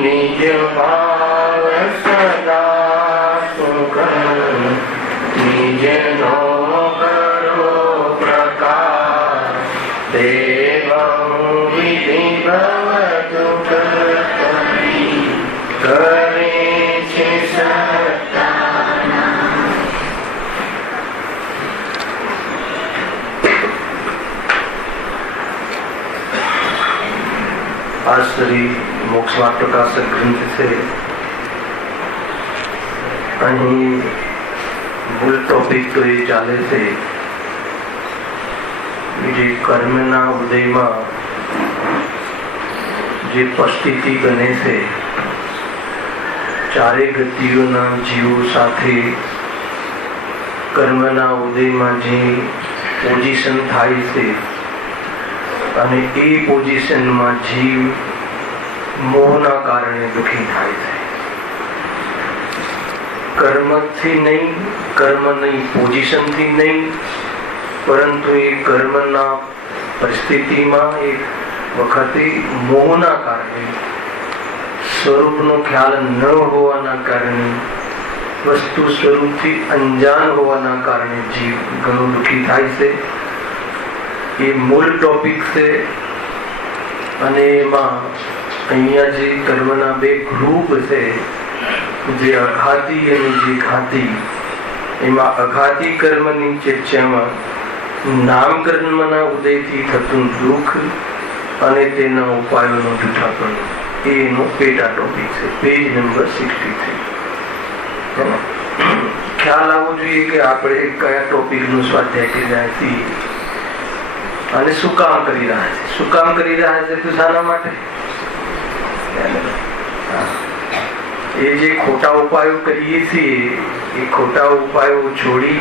निज भाव सदा सुख निज नो करो प्रकार देव विधि भवतु करे छे आज श्री मोक्षमार्ग प्रकाशक ग्रंथ से अहीं मूल टॉपिक तो ये चाले से जे कर्मना उदयમાં જે પરિસ્થિતિ બને છે ચારે ગતિઓના જીવો સાથે કર્મના ઉદયમાં જે પોઝિશન થાય છે અને એ પોઝિશનમાં જીવ મોહના કારણે દુઃખી થાય છે. કર્મથી નહીં, કર્મની પોઝિશનથી નહીં, પરંતુ એ કર્મના પરિસ્થિતિમાં એક વખતે મોહના કારણે, સ્વરૂપનો ખ્યાલ ન હોવાના કારણે, વસ્તુ સ્વરૂપથી અંજાન હોવાના કારણે જીવ ઘણો દુઃખી થાય છે. એ મૂળ ટોપિક છે. અને એમાં અહીંયા જે કર્મના બે ગ્રુપ છે, જે અઘાતી અને જે ઘાતી, એમાં અઘાતી કર્મની ચર્ચામાં નામકર્મના ઉદયથી થતું દુઃખ અને તેના ઉપાયોનો જૂઠાપણું એ એનો પેટા ટોપિક છે. Page number 63. ખ્યાલ આવવો જોઈએ કે આપણે કયા ટોપિકનું સ્વાધ્યાય કરી રહ્યા છીએ અને શું કામ કરી રહ્યા છે. શું કામ કરી રહ્યા છે તો શાના માટે? એ જે ખોટા ઉપાયો કરીએ છીએ એ ખોટા ઉપાયો છોડી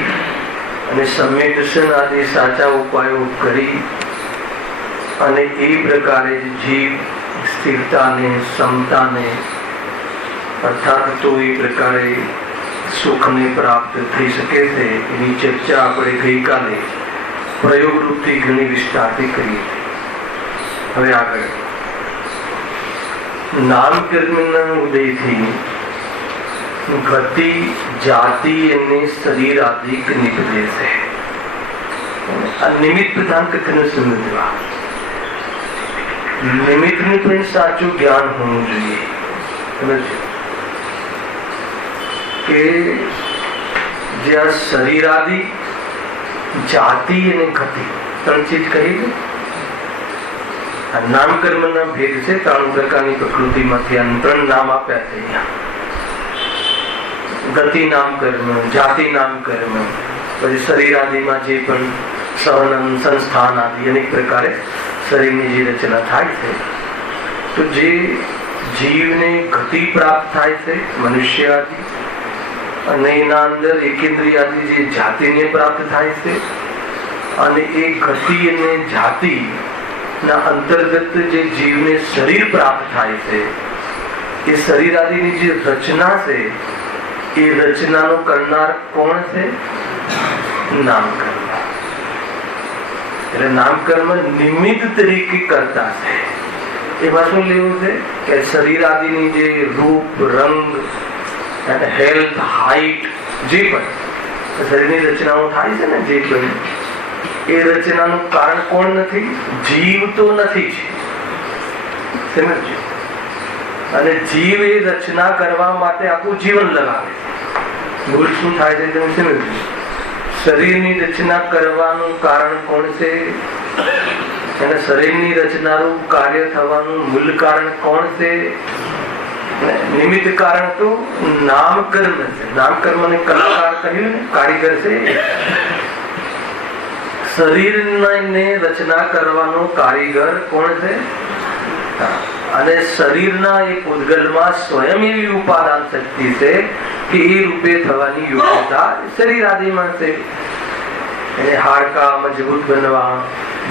અને સમ્યક આદિ સાચા ઉપાયો કરી અને એ પ્રકારે જીવ સ્થિરતાને, સમતાને, અર્થાત તો એ પ્રકારે સુખને પ્રાપ્ત થઈ શકે છે. એની ચર્ચા આપણે ગઈકાલે પ્રયોગ રૂપથી ઘણી વિસ્તારથી કરી. હવે આગળ નામકર્મના ઉદયથી ગતિ, જાતિ અને શરીર આદિ નીકળે છે. આ નિમિત્ત પ્રધાન કથન સમજવા. નિમિત્તનું પણ સાચું જ્ઞાન હોવું જોઈએ. કે જે આ શરીર આદિ, જાતિ અને ગતિ ત્રણ ચીજ કહી છે. આ નામકર્મના ભેદ છે. 3 પ્રકારની પ્રકૃતિમાંથી આ 3 નામ આપ્યા છે અહીંયા. ગતિ નામ કર્મ, જાતિ નામ કર્મ, પછી શરીર આદિમાં જે પણ સહનન, સંસ્થાન આદિ અનેક પ્રકારે શરીરની જે રચના થાય છે. તો જે જીવને ગતિ પ્રાપ્ત થાય છે મનુષ્ય આદિ, અને એના અંદર એકેન્દ્રિય આદિ જે જાતિને પ્રાપ્ત થાય છે, અને એ ગતિ અને જાતિ ના અંતર્ગત જે જીવને શરીર પ્રાપ્ત થાય છે, એ શરીર આદિની જે રચના છે એ રચનાનો કરનાર કોણ છે? નામકર્મ. એટલે નામકર્મ નિમિત્ત તરીકે કરતા છે. એમાં શું લેવું છે કે શરીર આદિની જે રૂપ, રંગ, હેલ્થ, હાઈટ, જે પણ શરીરની રચનાઓ થાય છે ને, જે પણ એ રચનાનું કારણ કોણ નથી? જીવ તો નથી જ. સમજો. અને જીવ એ રચના કરવા માટે આખું જીવન લગાવે. ભૂલ શું થાય છે તમે સમજો. શરીરની રચના કરવાનું કારણ કોણ છે? અને શરીરની રચનાનું કાર્ય થવાનું મૂળ કારણ કોણ છે? નિમિત્ત કારણ તો નામકર્મ છે. નામકર્મને કલાકાર કહ્યું ને, કારીગર છે. શરીરને રચના કરવાનો કારીગર કોણ છે? અને શરીરના એ પૂતગલમાં સ્વયં એવી ઉપાદાન શક્તિ છે કે એ રૂપે થવાની યોગ્યતા શરીર આદિમાં છે. એને હાડકા મજબૂત બનવા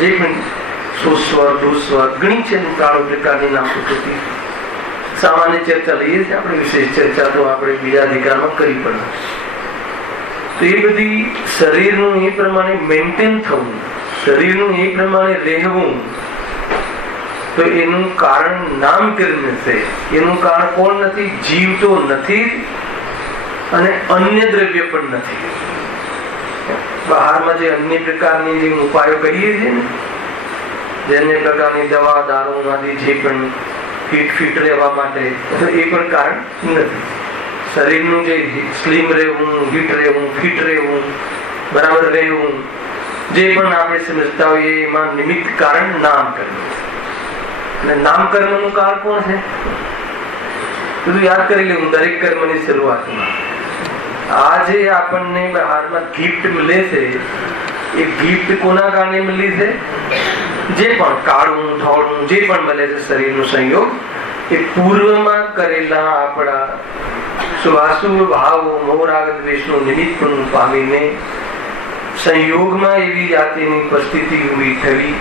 જે પણ સુસ્વર દુસ્વર ઘણી છે 93 પ્રકારની નામ પદ્ધતિ. સામાન્ય ચર્ચા લઈએ છીએ આપણે, વિશેષ ચર્ચા તો આપણે બીજા અધિકારમાં કરી પડે. તો એ બધી શરીરનું એ પ્રમાણે મેન્ટેન થવું, શરીરનું એ પ્રમાણે રહેવું, તો એનું કારણ નામકરણ છે. એનું કારણ કોણ નથી? જીવ તો નથી અને અન્ય દ્રવ્ય પણ નથી. બહારમાં જે અન્ય પ્રકારની જે ઉપાયો કરીએ છીએ ને, જે અન્ય પ્રકારની દવા દારૂ આદિ જે પણ ફિટ રહેવા માટે, એ પણ કારણ નથી. શરીરનું જે સ્લિમ રહેવું, ફિટ રહેવું, બરાબર રહેવું, જે પણ આપણે સમજતા હોઈએ એમાં નિમિત્ત કારણ નામકર્મ. અને નામકર્મ નું કારણ કોણ છે? બધું યાદ કરી લેવું દરેક કર્મની શરૂઆતમાં. આજે આપણને બહારમાં ગિફ્ટ મળે છે, એ ગિફ્ટ કોના કારણે મળી છે? જે પણ કાળું ધોળું જે પણ મળે છે શરીરનો સંયોગ, એ પૂર્વમાં કરેલા આપણા સુવાસુ ભાવો મોહ રાગ દ્વેષનું નિમિત્ત પણ પામીને સંયોગમાં એવી જાતિની પરિસ્થિતિ ઉભી થવી,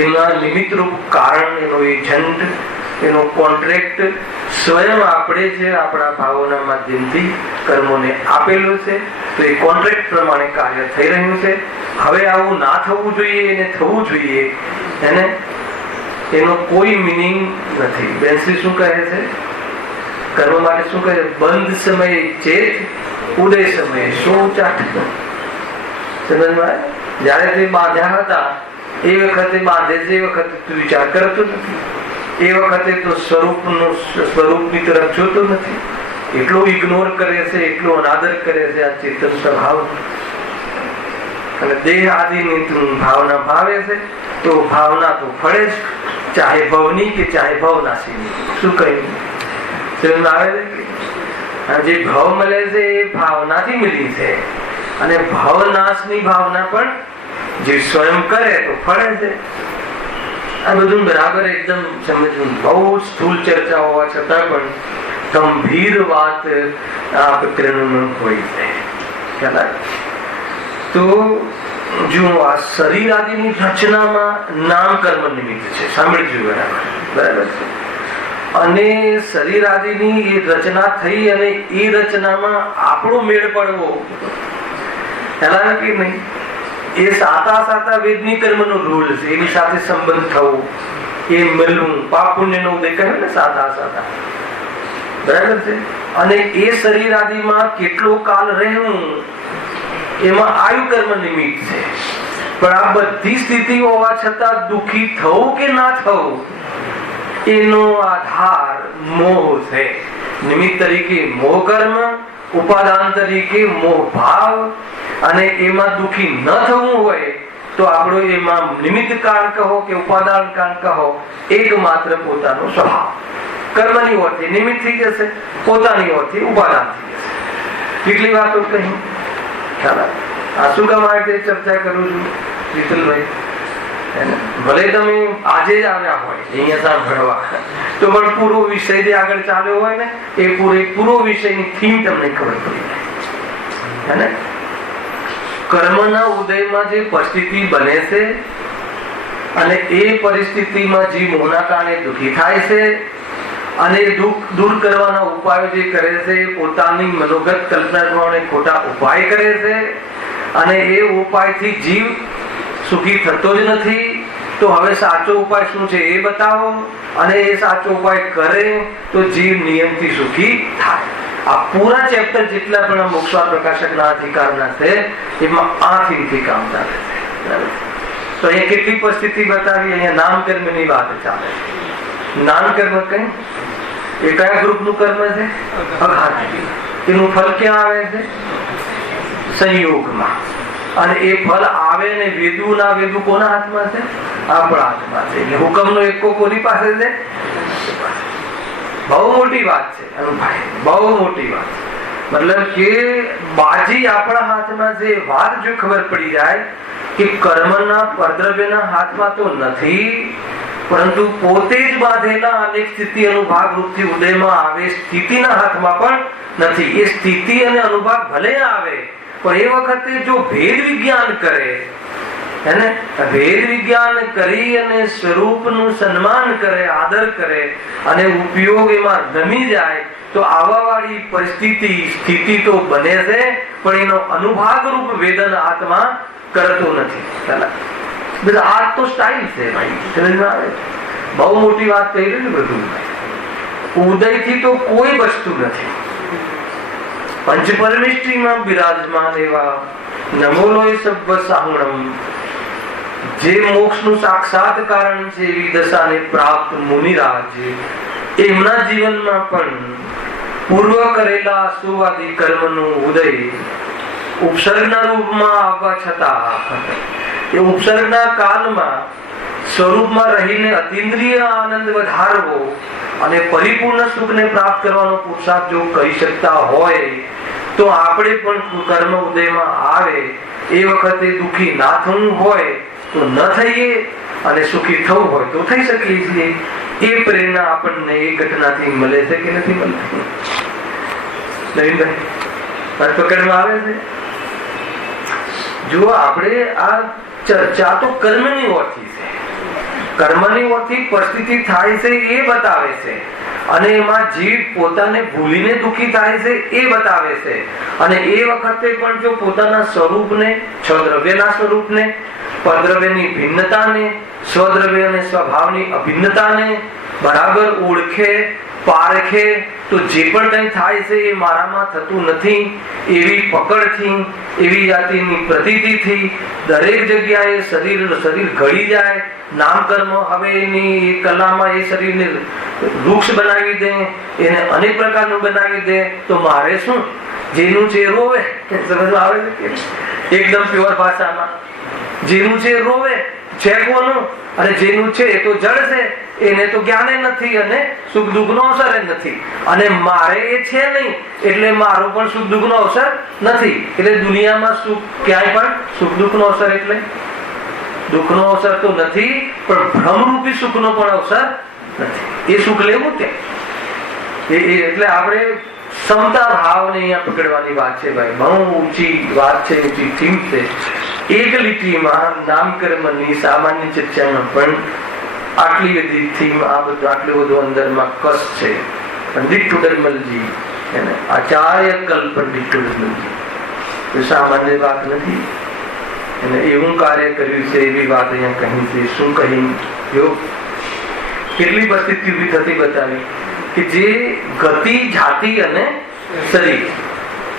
એના નિમિત્તરૂપ કારણ, એનો એજન્ટ, એનો કોન્ટ્રાક્ટ સ્વયં આપણે જે આપણા ભાવોના માધ્યમથી કર્મોને આપેલો છે. તો એ કોન્ટ્રાક્ટ પ્રમાણે કાર્ય થઈ રહ્યું છે. હવે આવું ના થવું જોઈએ, એને થવું જોઈએ, એને એનો કોઈ મિનિંગ નથી. બેન્સી શું કહે છે કર્મ માટે? શું કહે? બંધ સમયે ચેત, ઉદય સમયે શોચાટ. સમજમાં? જયારે તે બાંધ્યા હતા એ વખતે બાંધે છે, એ વખતે તું વિચાર કરતો નથી, એ વખતે તો સ્વરૂપની તરફ જોતો નથી, એટલો ઇગ્નોર કરે છે, એટલો અનાદર કરે છે આ ચેતન સ્વભાવ. અને દેહ આદિની ભાવના ભાવે છે, તો ભાવના તો ફળે જ, ચાહે ભવની કે ચાહે ભવનાશીની. શું કહ્યું? આવે છે જે ભાવ મળે છે એ ભાવનાથી મળી છે, અને ભવનાશની ભાવના પણ જે સ્વયં કરે તો ફળે છે. આ બધું બરાબર એકદમ સમજવું. બહુ સ્થૂળ ચર્ચા હોવા છતાં પણ ગંભીર વાત આ પ્રકરણમાં હોય છે. તો જો આ શરીર આદિની રચનામાં નામકર્મ નિમિત્ત છે, સાંભળજો બરાબર છે. અને શરીર આદિની એ રચના થઈ અને એ રચનામાં આપણો મેળ પડવો એના કે નહીં, એ સાતા વેદની કર્મનો રૂલ છે. એની સાથે સંબંધ થવો, એ મળવું, પાપ પુણ્યનો ઉદય કહે ને, સાતા બરાબર છે. અને એ શરીર આદિમાં કેટલો કાલ રહેવું, એમાં આયુ કર્મ નિમિત્ત છે. પણ આ બધી સ્થિતિ હોવા છતાં દુઃખી થવું કે ના થવું, એનો આધાર મોહ છે. નિમિત્ત તરીકે મોહ કર્મ, ઉપાદાન તરીકે મોહ ભાવ, અને એમાં દુઃખી ન થવું હોય તો આપણો એમાં નિમિત્ત કારણ કહો કે ઉપાદાન કારણ કહો, એકમાત્ર પોતાનો સ્વભાવ. કર્મની ઓરથી નિમિત્ત થઈ જશે, પોતાની ઓરથી ઉપાદાન થઈ જશે. કેટલી વાતો કહી. આ શું કામ આ રીતે ચર્ચા કરું છું વિઠ્ઠલભાઈ? ભલે તમે આજે જ આવ્યા હોય અહીંયા સાંભળવા, તો પણ પૂરો વિષય જે આગળ ચાલ્યો હોય ને, એ પૂરો વિષયની થીમ તમને ખબર પડી જાય. કર્મના ઉદયમાં જે પરિસ્થિતિ બને છે, અને એ પરિસ્થિતિમાં જીવ મોહના કારણે દુઃખી થાય છે, અને દુઃખ દૂર કરવાના ઉપાયો જે કરે છે, પોતાની મનોગત કલ્પના પ્રમાણે ખોટા ઉપાય કરે છે, અને એ ઉપાયથી જીવ સુખી થતો જ નથી. તો હવે સાચો ઉપાય શું છે એ બતાવો, અને એ સાચો ઉપાય કરે તો જીવ નિયમથી સુખી થાય. આ પૂરા ચેપ્ટર જેટલા પણ મોક્ષવાદ પ્રકાશકના અધિકારના છે, એમાં આ થીમથી કામ ચાલે છે. તો અહીંયા કેટલી પરિસ્થિતિ બતાવી. અહીંયા નામકર્મની વાત ચાલે છે. નામકર્મ કઈ એ કયા ગ્રુપનું કર્મ છે? અઘાતી. એનું ફળ ક્યાં આવે છે? સંયોગમાં. અને એ ફળ આવે ને વેદુ ના વેદુ કોના હાથમાં છે? આપણા હાથમાં છે. એટલે હુકમનો એકો કોની પાસે છે? બહુ મોટી વાત છે અનુભાઈ, બહુ મોટી વાત. મતલબ કે બાજી આપણા હાથમાં છે. વાત જો ખબર પડી જાય કે કર્મના પરદ્રવ્યના હાથમાં તો નથી, પરંતુ પોતે જ બાંધેલા અનેક સ્થિતિ અનુભાગ રૂપથી ઉદયમાં આવે સ્થિતિના હાથમાં પણ નથી. એ સ્થિતિ અને અનુભાગ ભલે આવે, પણ એ વખતે જો ભેદ વિજ્ઞાન કરે, હેને, ભેદ વિજ્ઞાન કરી અને સ્વરૂપનું સન્માન કરે, આદર કરે અને ઉપયોગ એમાં રમી જાય, તો આવા વાળી પરિસ્થિતિ સ્થિતિ તો બને છે, પણ એનો અનુભાગ રૂપ વેદન આત્મા કરતો નથી. આ તો સ્ટાઇલ છે ભાઈ, સમજમાં આવે? બહુ મોટી વાત કહી રહી છે. બધું ઉદયથી તો કોઈ વસ્તુ નથી. પંચ પરમેષ્ઠીમાં બિરાજમાન એવા નમોલોય સબ્બ સાહુણમ, જે મોક્ષનું સાક્ષાત કારણ છે, એવી દશાને પ્રાપ્ત મુનિરાજ, એમના જીવનમાં પણ પૂર્વ કરેલા સુવાદી કર્મનું ઉદય ઉપસર્ગના રૂપમાં આવવા છતાં એ ઉપસર્ગના કાળમાં સ્વરૂપમાં રહીને અતિન્દ્રિય આનંદ વધારવો અને પરિપૂર્ણ સુખને પ્રાપ્ત કરવાનો પુરુષાર્થ જો કરી શકતા હોય, તો આપણે પણ કર્મ ઉદયમાં આવે એ વખતે દુઃખી ના થવું હોય તો ન થઈએ, અને સુખી થવું હોય તો થઈ શકીએ છીએ. એ પ્રેરણા આપણને એ ઘટનાથી મળે છે કે નથી મળતી? નવીનભાઈ પકડમાં આવે છે. જો આપણે આ ચર્ચા તો કર્મની ઓરથી છે, કર્મની ઓરથી પરિસ્થિતિ થાય છે એ બતાવે છે, અને એમાં જીવ પોતાને ભૂલીને દુઃખી થાય છે એ બતાવે છે. અને એ વખતે પણ જો પોતાના સ્વરૂપને, છદ્રવ્યના સ્વરૂપને, પરદ્રવ્યની ભિન્નતાને, સ્વદ્રવ્ય અને સ્વભાવની અભિન્નતાને બરાબર ઓળખે, પારખે, તો જે પણ કંઈ થાય છે એ મારામાં થતું નથી એવી પકડથી, એવી જાતિની પ્રતીતિથી દરેક જગ્યાએ શરીર ઘડી જાય. નામકર્મ હવે એની કલામાં એ શરીરને વૃક્ષ બનાવી દે, એને અનેક પ્રકારનું બનાવી દે, તો મારે શું? જેનું છે રોવે. સમજમાં આવે છે? એકદમ પ્યોર ભાષામાં જેનું છે રોવે છે કોનું, અને જેનું છે એ તો જળ છે, એને તો જ્ઞાને નથી અને સુખ દુઃખ નો અવસર નથી, અને મારે એ છે નહીં એટલે મારો પણ સુખ દુઃખ નો અવસર નથી. એટલે દુનિયામાં સુખ ક્યાંય પણ સુખ દુઃખ નો અવસર, એટલે દુઃખ નો અવસર તો નથી, પણ ભ્રમરૂપી સુખ નો પણ અવસર નથી. એ સુખ લેવું ત્યાં એટલે આપણે સમતા ભાવને અહીંયા પકડવાની વાત છે ભાઈ. બહુ ઊંચી વાત છે, ઊંચી થીમ છે. એક લીટીમાં નામકર્મની સામાન્ય ચર્ચામાં પણ આટલી બધી થીમ, આ બધું આટલું બધું અંદરમાં કસ છે. પંડિત ટુડરમલજી, આચાર્ય કલ્પ પંડિત ટુડરમલજી, સામાન્ય વાત નથી. એને એવું કાર્ય કર્યું છે, એવી વાત અહીંયા કહી છે. શું કહી? જો કેટલી પરિસ્થિતિ ઉભી થતી બતાવી કે જે ગતિ, જાતિ અને શરીર,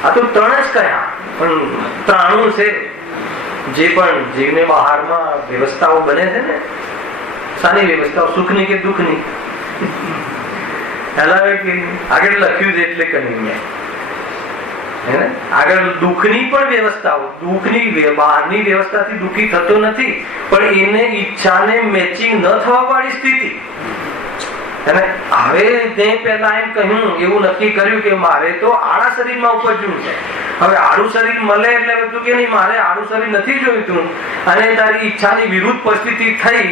આ તો ત્રણ જ કયા, પણ ત્રાણું છે. જે પણ જીવને બહારમાં વ્યવસ્થાઓ બને છે ને, સાની વ્યવસ્થાઓ, સુખની કે દુઃખની? આગળ લખ્યું છે એટલે કહી આગળ દુઃખની પણ વ્યવસ્થાઓ, દુઃખની બહારની વ્યવસ્થાથી દુઃખી થતો નથી, પણ એને ઈચ્છાને મેચિંગ ન થવા વાળી સ્થિતિ. અને હવે તે પહેલા એમ કહ્યું, એવું નક્કી કર્યું કે મારે તો આડા શરીરમાં ઉપજવું છે. હવે આડું શરીર મળે એટલે બધું કે નહીં, મારે આડું શરીર નથી જોઈતું, અને તારી ઈચ્છાની વિરુદ્ધ પરિસ્થિતિ થઈ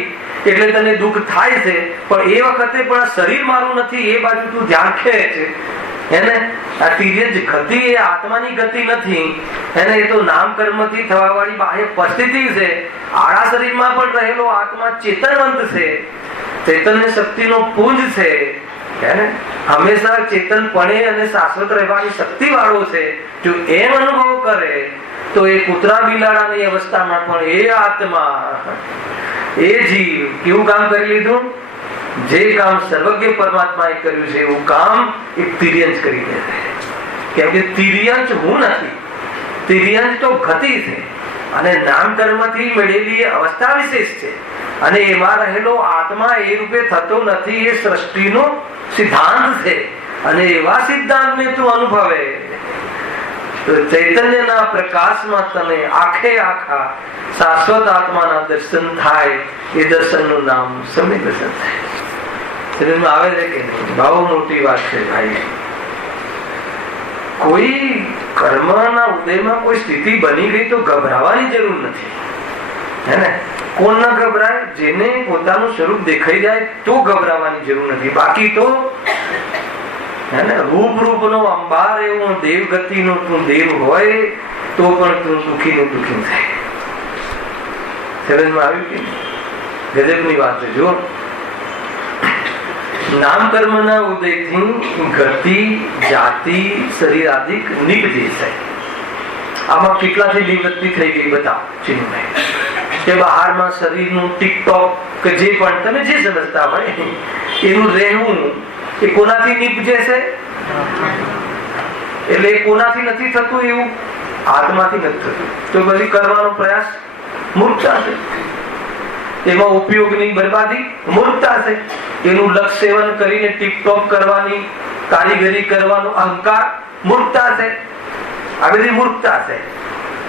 એટલે તને દુઃખ થાય છે. પણ એ વખતે પણ શરીર મારું નથી એ બાજુ તું ધ્યાન ખે છે. એને આ તિર્યજ ગતિ એ આત્માની ગતિ નથી, એને એ તો નામ કર્મથી થવા વાળી બાહ્ય પરિસ્થિતિ છે. આડા શરીરમાં પણ રહેલો આત્મા ચેતનવંત છે, ચૈતન્ય શક્તિનો પુંજ છે, હંમેશા ચેતનપણે અને શાશ્વત રહેવાની શક્તિ વાળો છે. જો એમ અનુભવ કરે તો એ કૂતરા બિલાડાની અવસ્થામાં પણ એ આત્મા, એ જીવ કેવું કામ કરી લીધું? જે કામ સર્વજ્ઞ પરમાત્માએ કર્યું છે એવું કામ એક તિર્યંજ કરી દે છે. કેમ કે તિર્યંજ હું નથી, તિર્યંજ તો ગતિ છે, અને નામ કર્મથી મળેલી અવસ્થા વિશેષ છે, અને એમાં રહેલો આત્મા એ રૂપે થતો નથી. એ સૃષ્ટિનો સિદ્ધાંત છે, અને એવા સિદ્ધાંતને તું અનુભવે તો ચૈતન્યના પ્રકાશમાં તને આખે આખા શાશ્વત આત્માના દર્શન થાય. એ દર્શનનું નામ સમ્યક દર્શન થાય. શરીરમાં આવે છે કે નહીં? બહુ મોટી વાત છે ભાઈ. કોઈ કર્મના ઉદયમાં કોઈ સ્થિતિ બની ગઈ તો ગભરાવાની જરૂર નથી, હે ને? કોણ ન ગભરાય? જેને પોતાનું સ્વરૂપ દેખાઈ જાય તો ગભરાવાની જરૂર નથી. બાકી તો રૂપ નો અંબાર એવું દેવગતિ નો તું દેવ હોય તો પણ તું દુઃખી નું દુઃખી થાય. સમજમાં આવ્યું કે ગજબની વાત છે. જો નામ કર્મ ના ઉદયથી ગતિ જાતિ શરીર આદિ નિપજે છે. આમાં કેટલાથી નિવૃત્તિ થઈ ગઈ બતાવો ચિન્મય. કે બહારમાં શરીરનું ટિકટોક કે જે પણ તમે જે સમજતા હોય એનું રહેવું એ કોનાથી નિપજે છે? એટલે એ કોનાથી નથી થતું? એવું આત્માથી નથી થતું. તો પછી કરવાનો પ્રયાસ મૂર્ખતા છે. એમાં ઉપયોગની બરબાદી મૂર્ખતા છે. એનું લક્ષ સેવન કરીને ટિકટોક કરવાની કારીગરી કરવાનો અહંકાર મૂર્ખતા છે. આ બધી મૂર્ખતા છે.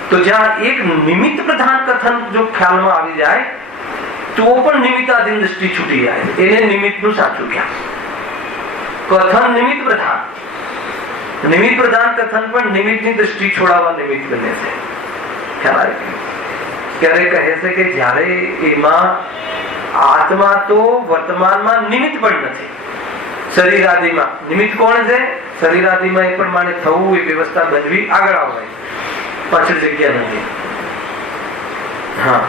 તો જ્યાં એક નિમિત્ત પ્રધાન કથન જો ખ્યાલમાં આવી જાય તો પણ નિમિત્તાધીન દ્રષ્ટિ છૂટી જાય. એને નિમિત્તનું સાચું ખ્યાલ. કથન નિમિત્ત પ્રધાન, નિમિત્ત પ્રધાન કથન પણ નિમિત્તની દ્રષ્ટિ છોડાવવા નિમિત્ત બને છે. ખ્યાલ આવે? ક્યારે કહે છે કે જ્યારે એમાં આત્મા તો વર્તમાનમાં નિમિત્ત પણ નથી. શરીર આદિમાં નિમિત્ત કોણ છે? શરીર આદિમાં એ પ્રમાણે થવું, એ વ્યવસ્થા બનવી, આગળ આવવાય, પાછળ જગ્યા નથી. હા,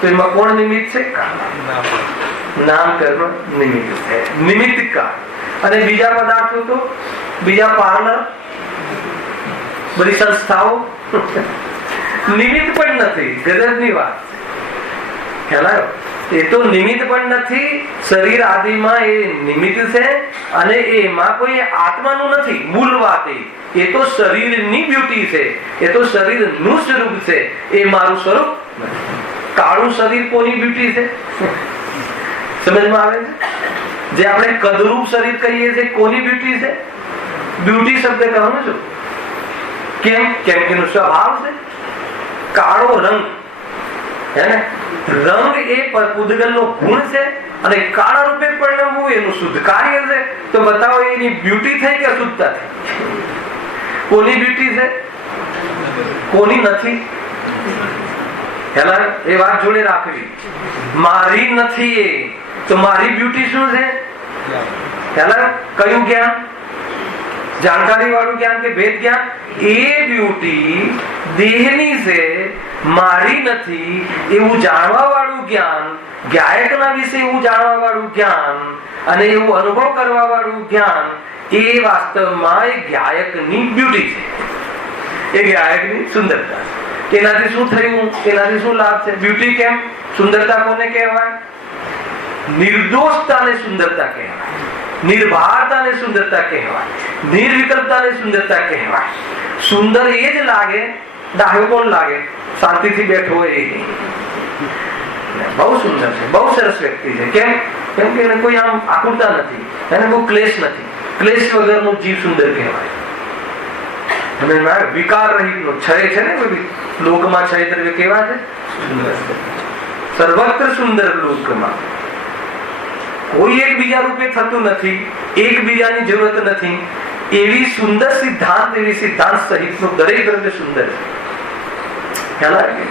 તો એમાં કોણ નિમિત્ત છે? નામ કર્મ નિમિત્ત છે. નિમિત્ત કા. અને બીજા પદાર્થો તો બીજા પાર્લર, બધી સંસ્થાઓ નિમિત્ત પણ નથી. ગજબની વાત. ખ્યાલ આવ્યો? એ તો નિમિત્ત પણ નથી. શરીર આદિમાં એ નિમિત્ત છે અને એમાં કોઈ આત્માનું નથી. મૂળ વાત એ તો શરીરની બ્યુટી છે. એ તો શરીરનું સ્વરૂપ છે. એ મારું સ્વરૂપ નથી. કાળું શરીર કોની બ્યુટી છે? સમજમાં આવે છે? જે આપણે કદરૂપ શરીર કહીએ છીએ કોની બ્યુટી છે? બ્યુટી શબ્દ કહેવાનું છું. કેમ? કેમ કે એનો સ્વભાવ છે કાળો રંગ. હે ને? રંગ એ પૂદગલનો ગુણ છે અને કાળા રૂપે પરિણમવું એનું શુદ્ધ કાર્ય છે. તો બતાવો એની બ્યુટી થઈ કે અશુદ્ધતા થઈ? કોની બ્યુટી છે? કોની નથી? એ વાત જોડે રાખવી. મારી નથી એ તો મારી બ્યુટી શું છે? કયું જ્ઞાન? જાણકારી વાળું જ્ઞાન કે ભેદ જ્ઞાન? એ બ્યુટી દેહની છે, મારી નથી એવું જાણવા વાળું જ્ઞાન, ગાયકના વિશે એવું જાણવા વાળું જ્ઞાન અને એવું અનુભવ કરવા વાળું જ્ઞાન, એ વાસ્તવમાં એ ગાયકની બ્યુટી છે. એ ગાયકની સુંદરતા. એનાથી શું થયું? એનાથી શું લાભ છે? બ્યુટી કેમ? સુંદરતા કોને કહેવાય? નિર્દોષતાને સુંદરતા કહેવાય. નિર્ભારતાને સુંદરતા કહેવાય. નિર્વિકલ્પતાને સુંદરતા કહેવાય. સુંદર એ જ લાગે. ડાહ્યો કોણ લાગે? શાંતિથી બેઠો હોય એ. બહુ સુંદર છે, બહુ સરસ વ્યક્તિ છે. કેમ? કેમ કે એને કોઈ આમ આકુરતા નથી, એને બહુ ક્લેશ નથી. ક્લેશ વગરનો જીવ સુંદર કહેવાય. અને વિકાર રહિત નો છય છે ને, લોકમાં છય દ્રવ્ય કેવા છે? સર્વત્ર સુંદર લોકમાં કોઈ એકબીજા રૂપે થતું નથી, એકબીજાની જરૂરત નથી. એવી સુંદર સિદ્ધાંત, એવી સિદ્ધાંત સહિત નું દરેક દ્રવ્ય સુંદર છે. ખ્યાલ આવે?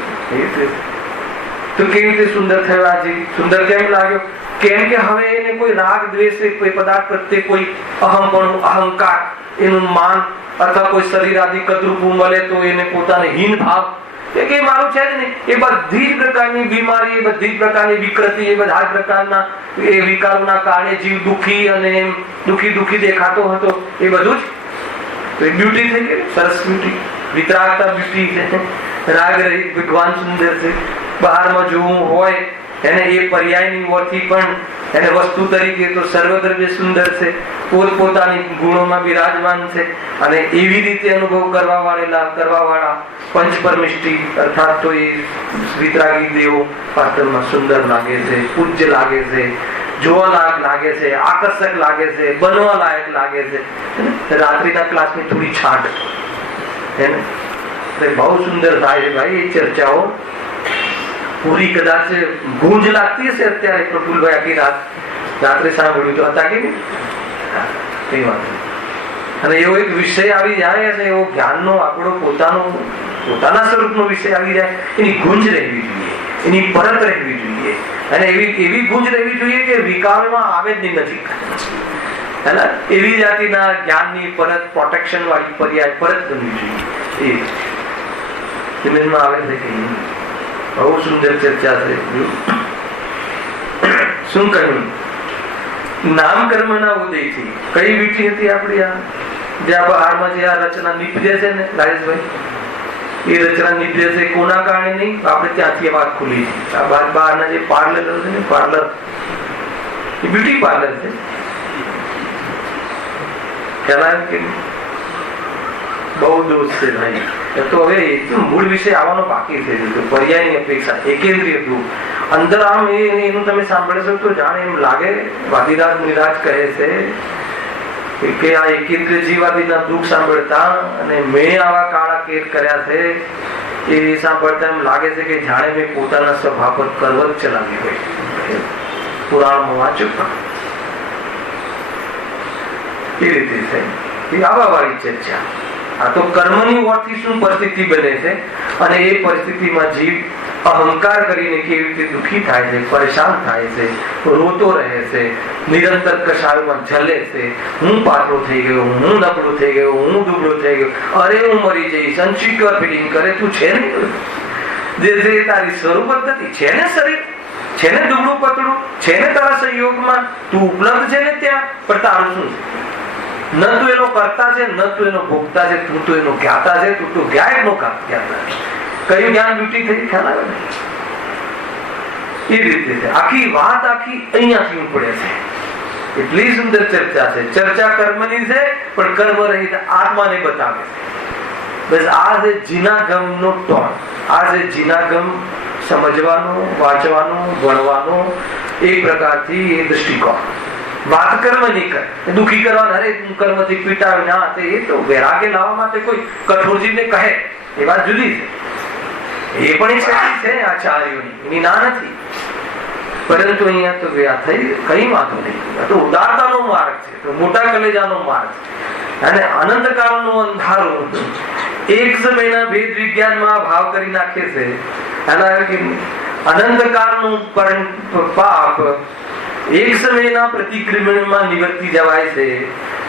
તો કેવી રીતે સુંદર થયો? આજે સુંદર કેમ લાગ્યો? કેમ કે હવે એને કોઈ રાગ દ્વેષ, કોઈ પદાર્થ પ્રત્યે કોઈ અહમપણું, અહંકાર, એનું માન અથવા કોઈ શરીર આદિ કદરૂપું મળે તો એને પોતાને હીન ભાવ કે મારું છે જ નહીં. એ બધી જ પ્રકારની બીમારી, એ બધી જ પ્રકારની વિકૃતિ, એ બધા જ પ્રકારના એ વિકારોના કારણે જીવ દુઃખી અને દુઃખી દેખાતો હતો. એ બધું જ બ્યુટી થઈ ગઈ. સરસ બ્યુટી, વિતરાગતા બ્યુટી છે. રાગ રહિત ભગવાન સુંદર છે. બહારમાં જોવું હોય એને એ પર્યાયની ઓરથી પણ એને વસ્તુ તરીકે તો સર્વદ્રવ્ય સુંદર છે. પોતપોતાની ગુણોમાં બિરાજમાન છે અને એવી રીતે અનુભવ કરવા વાળા પંચ પરમિષ્ટિ અર્થાત તો એ વિતરાગી દેવો વાસ્તવમાં સુંદર લાગે છે, પૂજ્ય લાગે છે, જોવા લાયક લાગે છે, આકર્ષક લાગે છે, બનવા લાયક લાગે છે. રાત્રિના ક્લાસની થોડી છાંટ એને બહુ સુંદર થાય છે ભાઈ. એ ચર્ચાઓ પૂરી કદાચ ગુંજ લાગતી હશે અત્યારે પ્રફુલભાઈ આખી રાત્રે સાંભળ્યું તો હતા કે નહીં? અને એવો એક વિષય આવી જાય અને એવો જ્ઞાનનો આપણો પોતાના સ્વરૂપનો વિષય આવી જાય, એની ગુંજ રહેવી જોઈએ. એની પરત રહેવી જોઈએ, અને એવી ગુંજ રહેવી જોઈએ કે વિકારોમાં આવે જ નહીં નજીક, એવી જાતિના જ્ઞાનની પરત, પ્રોટેક્શન વાળી પર્યાય પરત બનવી જોઈએ. એ જમીનમાં આવે છે કે બહુ સુંદર ચર્ચા છે. શું કહ્યું? નામકર્મના ઉદયથી કઈ વીટી હતી આપણી આ જ્યાં બહારમાં જે આ રચના નીપજે છે ને રાજેશભાઈ, એ રચના નીપજે છે કોના કારણે નહીં? આપણે ત્યાંથી વાત ખુલી છે. આ બહારના જે પાર્લર છે ને, પાર્લર એ બ્યુટી પાર્લર છે. ખ્યાલ કે બહુ દોષ છે ભાઈ. તો હવે મૂળ વિશે આવવાનો બાકી છે. પર્યાયની અપેક્ષા એકેન્દ્રીય ધ્રુવ અંદર આમ એનું તમે સાંભળશો તો જાણે એમ લાગે. વાદીરાજ મુનિરાજ કહે છે કે આ એકેન્દ્રીય જીવાદીના દુઃખ સાંભળતા અને મેં આવા કાળા કેર કર્યા છે એ સાંભળતા એમ લાગે છે કે જાણે મેં પોતાના સભા પર કરવત ચલાવી હોય. પુરાણમાં વાંચ્યું એ રીતે છે. એ આવા વાળી ચર્ચા. આ તો કર્મની ઓરથી શું પરિસ્થિતિ બને છે, અને એ પરિસ્થિતિમાં જીવ અહંકાર કરીને કેવી રીતે દુઃખી થાય છે, પરેશાન થાય છે, રોતો રહે છે, નિરંતર કશાયોમાં જલે છે. હું પાતળો થઈ ગયો, હું નબળો થઈ ગયો, હું દુબળો થઈ ગયો, અરે હું મરી જઈશ, અનસિક્યોર ફીલિંગ કરે. તું છે ને જે તારી સ્વરૂપ પદ્ધતિ છે ને, શરીર છે ને દુબળું પતળું છે ને, તારા સંયોગમાં તું ઉપલબ્ધ છે ને ત્યાં, પણ તારું શું છે? ન તું એનો કરતા છે, ન તું એનો ભોગતા છે, તું તો એનો જ્ઞાતા છે. તું તો જ્ઞાય નો જ્ઞાતા. કયું જ્ઞાન બ્યુટી થઈ? ખ્યાલ આવે ને? એ રીતે છે આખી વાત. આખી અહીંયાથી પડે છે. એટલી સુંદર ચર્ચા છે. ચર્ચા કર્મની છે, પણ કર્મ રહિત આત્માને બતાવે છે. બસ આ છે જીનાગમ નો ટોન. આ છે જીનાગમ સમજવાનો, વાંચવાનો, ભણવાનો એક પ્રકારથી એ દૃષ્ટિકોણ. વાત કર્મ નહીં કરે, દુઃખી કરવાના, અરે કર્મથી પીટાવે ના, એ તો વૈરાગ્ય લાવવા માટે કોઈ કઠોરજીને કહે એ વાત જુદી છે. એ પણ એક શક્તિ છે આચાર્યોની, એની ના નથી. પરંતુ અહીંયા તો થઈ કઈ વાતો નહીં. તો ઉદારતાનો માર્ગ છે, તો મોટા કલેજાનો માર્ગ છે, અને અનંતકાળનું અંધારું એક સમયના ભેદ વિજ્ઞાનમાં ભાવ કરી નાખે છે. અનંતકાળનું પાપ એક સમયના પ્રતિક્રમણમાં નિવર્તી જવાય છે,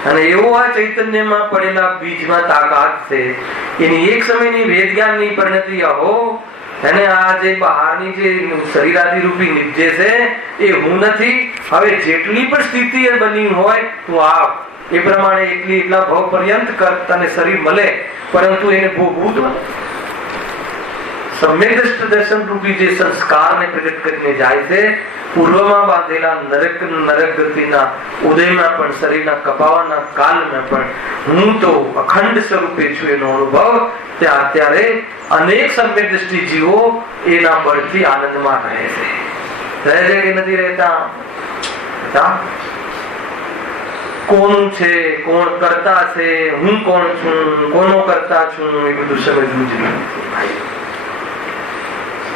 અને એવો આ ચૈતન્યમાં પડેલા બીજમાં તાકાત છે. એની એક સમયની વેદજ્ઞાનની પરિણતિ અહો, અને આ જે બહારની જે શરીરાદી રૂપી નિપજે છે એ હું નથી. હવે જેટલી પણ સ્થિતિ એ બની હોય તું આવ, એ પ્રમાણે એટલા ભાવ પર્યંત કર, તને શરીર મળે, પરંતુ એને ભોગવું તો સમ્યક દર્શન રૂપી જે સંસ્કારને પ્રગટ કરીને જાય છે. પૂર્વમાં બાંધેલા નરક ગતિના ઉદયમાં પણ, શરીરના કપાવાના કાલમાં પણ હું તો અખંડ સ્વરૂપે છું એનો અનુભવ ત્યારે અનેક સમ્યક દ્રષ્ટિ જીવો એના બળથી આનંદમાં રહે છે. રહે છે કે નથી રહેતા? કોનું છે, કોણ કરતા છે, હું કોણ છું, કોનો કરતા છું, એ બધું સમજવું જ નહીં.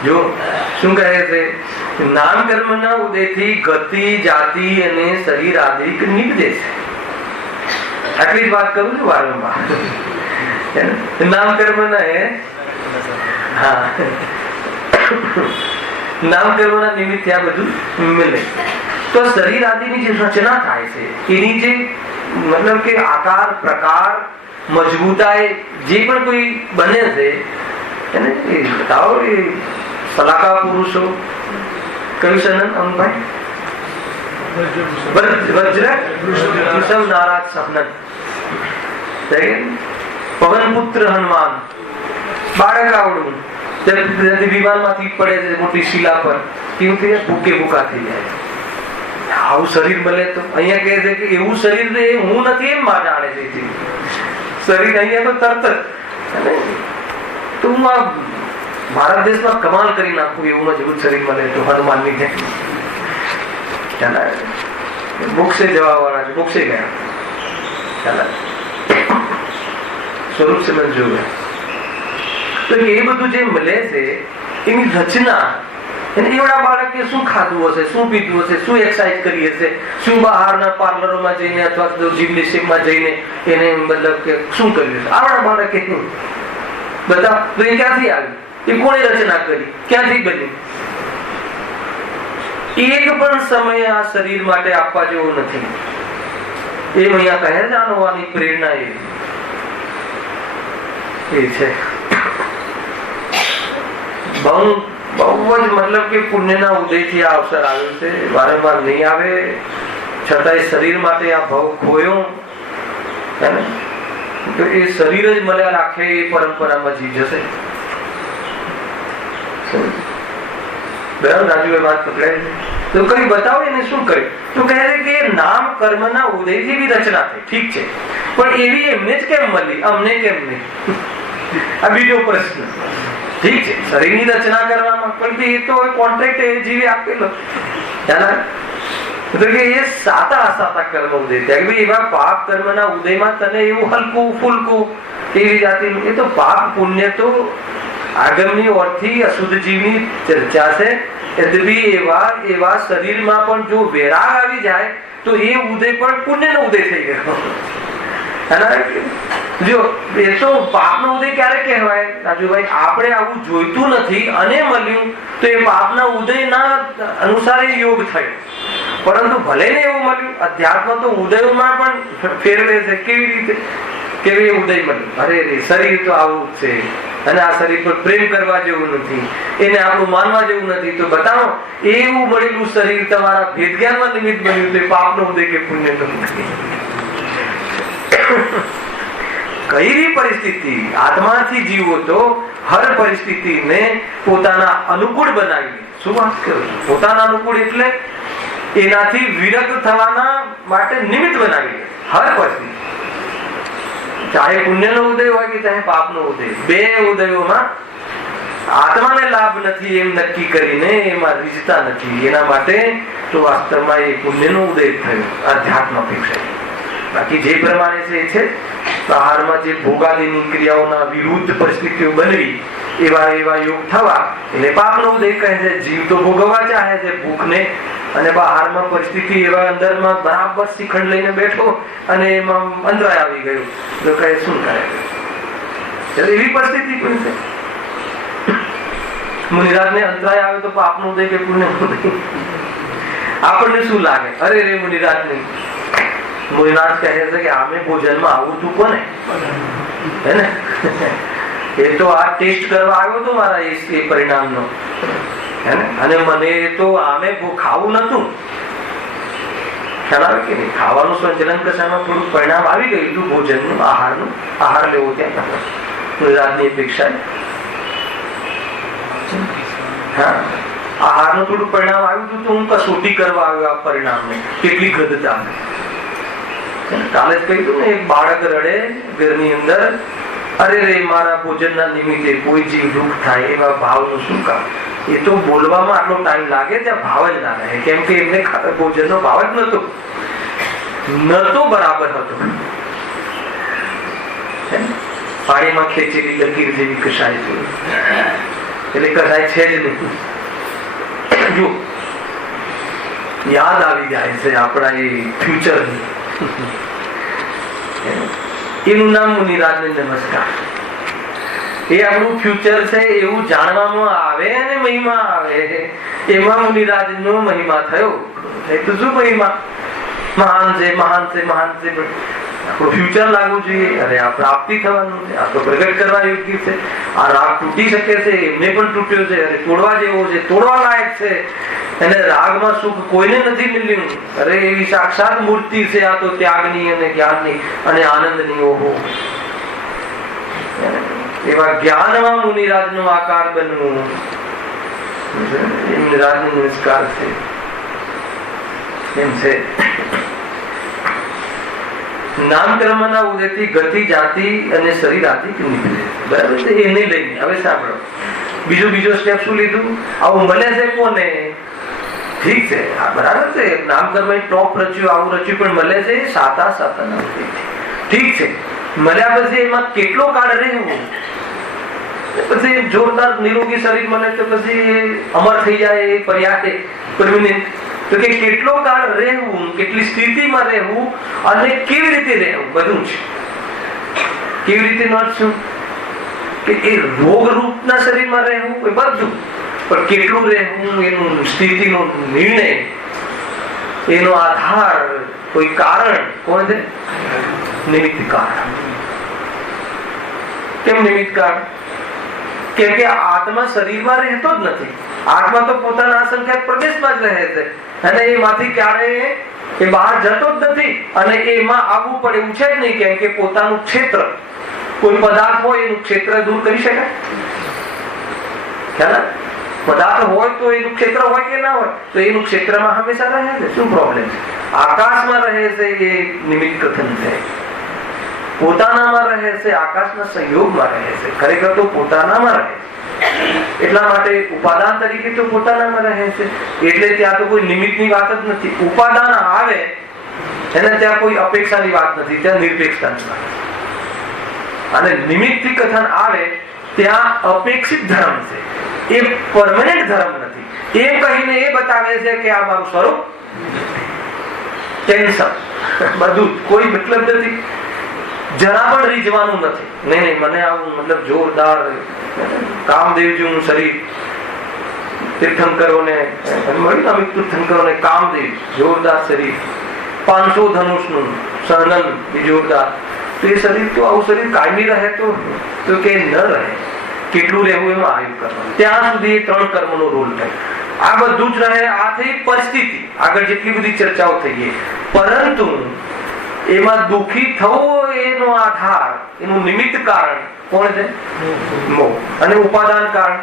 જો શું કહે છે? નામ કર્મના ઉદયથી ગતિ, જાતિ અને શરીર આદિ નીપજે છે. આટલી જ વાત કરું છું વારંવાર. નામ કર્મના નામ કર્મના નિમિત્તે આ બધું મળે. તો શરીર આદિની જે રચના થાય છે, એની જે મતલબ કે આકાર, પ્રકાર, મજબૂતાઈ જે પણ કોઈ બને છે એને એ બતાવો. એ સલાકા પુરુષો કયું છે અમભાઈ? વજ્ર નારાજ સહનન, પવન પુત્ર હનુમાન, બાળક આવડું વિમાનમાંથી પડે છે મોટી શિલા પર, કેવું થઈ જાય? ભૂકે ભૂકા થઈ જાય. આવું શરીર મળે તો અહીંયા કહે છે કે એવું શરીર હું નથી એમ માં જાણે છે. શરીર અહીંયા તો તરત જ તો હું આ ભારત દેશમાં કમાલ કરી નાખું એવું મજબૂત શરીર મળે તો હનુમાનની જેમ. મોક્ષે જવા વાળા છે, મોક્ષે ગયા. સ્વરૂપ સમજ જોવે તો એ બધું જે મળે છે એની રચના. એવડા બાળકે શું ખાધું હશે, શું પીધું હશે, શું એક્સરસાઇઝ કરી હશે, શું બહારના પાર્લરોમાં જઈને અથવા જિમ્નેશિયમમાં જઈને એને મતલબ કે શું કર્યું હશે આવડા બાળકે બધા. તો એ ક્યાંથી આવ્યું? એ કોણે રચના કરી, ક્યાંથી બની? એક પણ સમય આ શરીર માટે આપવા જેવો નથી. એ અહીંયા કહે છે આનોવાની પ્રેરણા એ છે. બહુ જ મતલબ કે પુણ્યના ઉદયથી આ અવસર આવ્યો છે, વારંવાર નહીં આવે છતાંય શરીર માટે આ ભાવ ખોયો હે ને, તો એ શરીર જ મળ્યા રાખે એ પરંપરામાં જીવ જશે. બરાબર રાજુભાઈ વાત પકડાય તો કઈ બતાવો એને શું કર્યું? તો કહે છે કે નામ કર્મના ઉદયથી બી રચના થઈ, ઠીક છે, પણ એવી એમને જ કેમ મળી, અમને કેમ નહીં? આ બીજો પ્રશ્ન. ઠીક છે, શરીરની રચના કરવામાં પણ એ તો કોન્ટ્રાક્ટ એ જીવે આપેલો, તો કે એ સાતા અસાતા કર્મ ઉદય ત્યાં કે એવા પાપ કર્મના ઉદયમાં તને એવું હલકું ફૂલકું એવી જાતિનું, એ તો પાપ પુણ્ય તો આગળની ઓરથી અશુદ્ધ જીવની ચર્ચા છે. એવા શરીરમાં પણ જો વેરાગ આવી જાય તો એ ઉદય પણ પુણ્યનો ઉદય થઈ ગયો. જો એ તો પાપનો ઉદય ક્યારે કહેવાય રાજુભાઈ? આપણે આવું જોઈતું નથી અને મળ્યું તો એ પાપના ઉદયના અનુસાર યોગ થયો, પરંતુ ભલે ને એવું મળ્યું. અધ્યાત્મ તો ઉદયમાં પણ ફેરવે છે. કેવી રીતે? કેવી ઉદય મળ્યું? અરે શરીર તો આવું છે અને આ શરીર પર પ્રેમ કરવા જેવું નથી, એને આપણું માનવા જેવું નથી, તો બતાવો એવું મળેલું શરીર તમારા ભેદ જ્ઞાનમાં નિમિત્ત બન્યું તો પાપનો ઉદય કે પુણ્યનો ઉદય? કઈ પરિસ્થિતિ આત્માથી જીવો તો હર પરિસ્થિતિને પોતાના અનુકૂળ બનાવી. શું વાત કરું છું? પોતાના અનુકૂળ એટલે એનાથી વિરત થવાના માટે નિમિત્ત બનાવી હર પરિસ્થિતિ, ચાહે પુણ્યનો ઉદય હોય કે ચાહે પાપનો ઉદય. બે ઉદયોમાં આત્માને લાભ નથી એમ નક્કી કરીને એમાં રીઝતા નથી. એના માટે તો વાસ્તવમાં એ પુણ્યનો ઉદય થયો આધ્યાત્મ અપેક્ષા. બાકી જે પ્રમાણે છે એ છે. આહારમાં જે ભોગાદિની ક્રિયાઓના વિરુદ્ધ પરિસ્થિતિઓ બનવી એવા યોગ થવા એટલે પાપનો ઉદય કહે છે. જીવ તો ભોગવવા ચાહે છે ભૂખને, અને બહારમાં પરિસ્થિતિ એવા અંદરમાં બરાબર શિખંડ લઈને બેઠો અને એમાં અંતરાય આવી ગયું તો કહે શું કરે? એવી પરિસ્થિતિ પણ છે. મુનિરાજને અંતરાય આવે તો પાપનો ઉદય કે પુણ્ય ઉદય? આપણને શું લાગે? અરે રે મુનિરાજ નહીં. મુનિરાજ કહે છે કે આમે ભોજનમાં આવું તું કોને હે ને, એ તો આ ટેસ્ટ કરવા આવ્યો હતો મારા એ પરિણામનો હે ને, અને મને તો આમે ખાવું નતું. ખ્યાલ આવે કે નહીં? ખાવાનું સંચલન કશામાં થોડું પરિણામ આવી ગયું હતું ભોજનનું, આહારનું. આહાર લેવો ત્યાં મુનિરાજની અપેક્ષા. હા, આહારનું થોડું પરિણામ આવ્યું હતું તો હું કસોટી કરવા આવ્યો આ પરિણામને. કેટલી ગદતા! કાલે જ કહ્યું ને, એક બાળક રડે ઘરની અંદર, અરે રે મારા ભોજનના નિમિત્તે કોઈ જીવ દુઃખ થાય, એવા ભાવનું શું કામ? એ તો બોલવામાં આટલો ટાઈમ લાગે ત્યાં ભાવ જ ના રહે, કેમ કે એમને ભોજનનો ભાવ જ નતો બરાબર હતો. પાણીમાં ખેંચેલી લકીર જેવી કસાય છે, એટલે કસાય છે જ નહીં. જો યાદ આવી જાય છે આપણા એ ફ્યુચર, એનું નામ મુનિરાજને નમસ્કાર. એ આપણું ફ્યુચર છે એવું જાણવામાં આવે અને મહિમા આવે, એમાં મુનિરાજનો મહિમા થયો. એ તો શું મહિમા? મહાન છે, મહાન છે, મહાન છે. આપણું ફ્યુચર લાગવું જોઈએ. અરે આ પ્રાપ્તિ થવાનું છે, આ તો પ્રગટ કરવા યોગ્ય છે. આ રાગ તૂટી શકે છે, એમને પણ તૂટ્યો છે. અરે તોડવા જેવો છે, તોડવા લાયક છે. અને રાગમાં સુખ કોઈને નથી મળ્યું. અરે એવી સાક્ષાત મૂર્તિ છે આ તો, ત્યાગની અને જ્ઞાનની અને આનંદની. ઓહો, એવા જ્ઞાનમાં મુનિરાજનો આકાર બનવું એ મુનિરાજનો નમસ્કાર છે. એમ છે નામકર્મના ઉદયથી ગતિ જાતિ અને શરીર આદિ નીકળે. બરાબર છે? એને લઈને હવે સાંભળો, બીજો સ્ટેપ શું લીધું? આવું મળે છે કોને? ઠીક છે, બરાબર છે. નામકર્મ ટોપ રચ્યું, આવું રચ્યું, પણ મળે છે સાતા સાતા. ઠીક છે, મળ્યા પછી એમાં કેટલો કાળ રહેવું? પછી જોરદાર નિરોગી શરીર મળે તો પછી અમર થઈ જાય એ પર્યાતે પરમિનન્ટ. તો કે કેટલો કાળ રહેવું, કેટલી સ્થિતિમાં રહેવું અને કેવી રીતે રહેવું, બધું છે. કેવી રીતે નો શું? કે એ રોગ રૂપના શરીરમાં રહેવું એ બધું, પણ કેટલું રહેવું એનું સ્થિતિનો નિર્ણય, એનો આધાર કોઈ કારણ કોણ છે? નિમિત્ત કારણ. કેમ નિમિત્ત કારણ? કેમ કે આત્મા શરીરમાં રહેતો જ નથી. આત્મા તો પોતાના અસંખ્યાત પ્રદેશમાં જ રહે છે અને એમાંથી ક્યારેય એ બહાર જતો જ નથી અને એમાં આવવું પડે એવું છે જ નહીં. કેમ કે પોતાનું ક્ષેત્ર, કોઈ પદાર્થ હોય એનું ક્ષેત્ર દૂર કરી શકાય? ખ્યાલ? પદાર્થ હોય તો એનું ક્ષેત્ર હોય કે ના હોય, તો એનું ક્ષેત્રમાં હંમેશા રહે છે. શું પ્રોબ્લેમ છે? આકાશમાં રહે છે એ નિમિત્ત કથન છે, પોતાનામાં રહે છે, આકાશના સંયોગમાં રહે છે. ખરેખર તો પોતાનામાં રહે છે, એટલા માટે ઉપાદાન તરીકે તો પોતાનામાં રહે છે. એટલે ત્યાં તો કોઈ નિમિત્તની વાત જ નથી. ઉપાદાન આવે એને ત્યાં કોઈ અપેક્ષાની વાત નથી, ત્યાં નિરપેક્ષતાની વાત. અને નિમિત્તિક કથન આવે ત્યાં અપેક્ષિત ધર્મ છે, એ પરમેનન્ટ ધર્મ નથી. એમ કહીને એ બતાવે છે કે આ મારું સ્વરૂપ ટેન્શન, બધું કોઈ મતલબ નથી. જરા પણ રીઝવાનું નથી. નહીં, મને આવું મતલબ જોરદાર કામદેવ જેવું શરીર, તીર્થંકરોને મળ્યું, તીર્થંકરોને કામદેવ જોરદાર શરીર, 500 ધનુષનું સહનન જોરદાર. તો એ શરીર તો આવું શરીર કાયમી રહે તો કે ન રહે, કેટલું રહેવું એમાં આયુ કરવાનું. ત્યાં સુધી 3 કર્મનો રોલ થાય. આ બધું જ રહે. આ થઈ પરિસ્થિતિ. આગળ જેટલી બધી ચર્ચાઓ થઈ, પરંતુ એમાં દુઃખી થવું એનો આધાર, એનું નિમિત્ત કારણ કોણ છે? મોહ. અને ઉપાદાન કારણ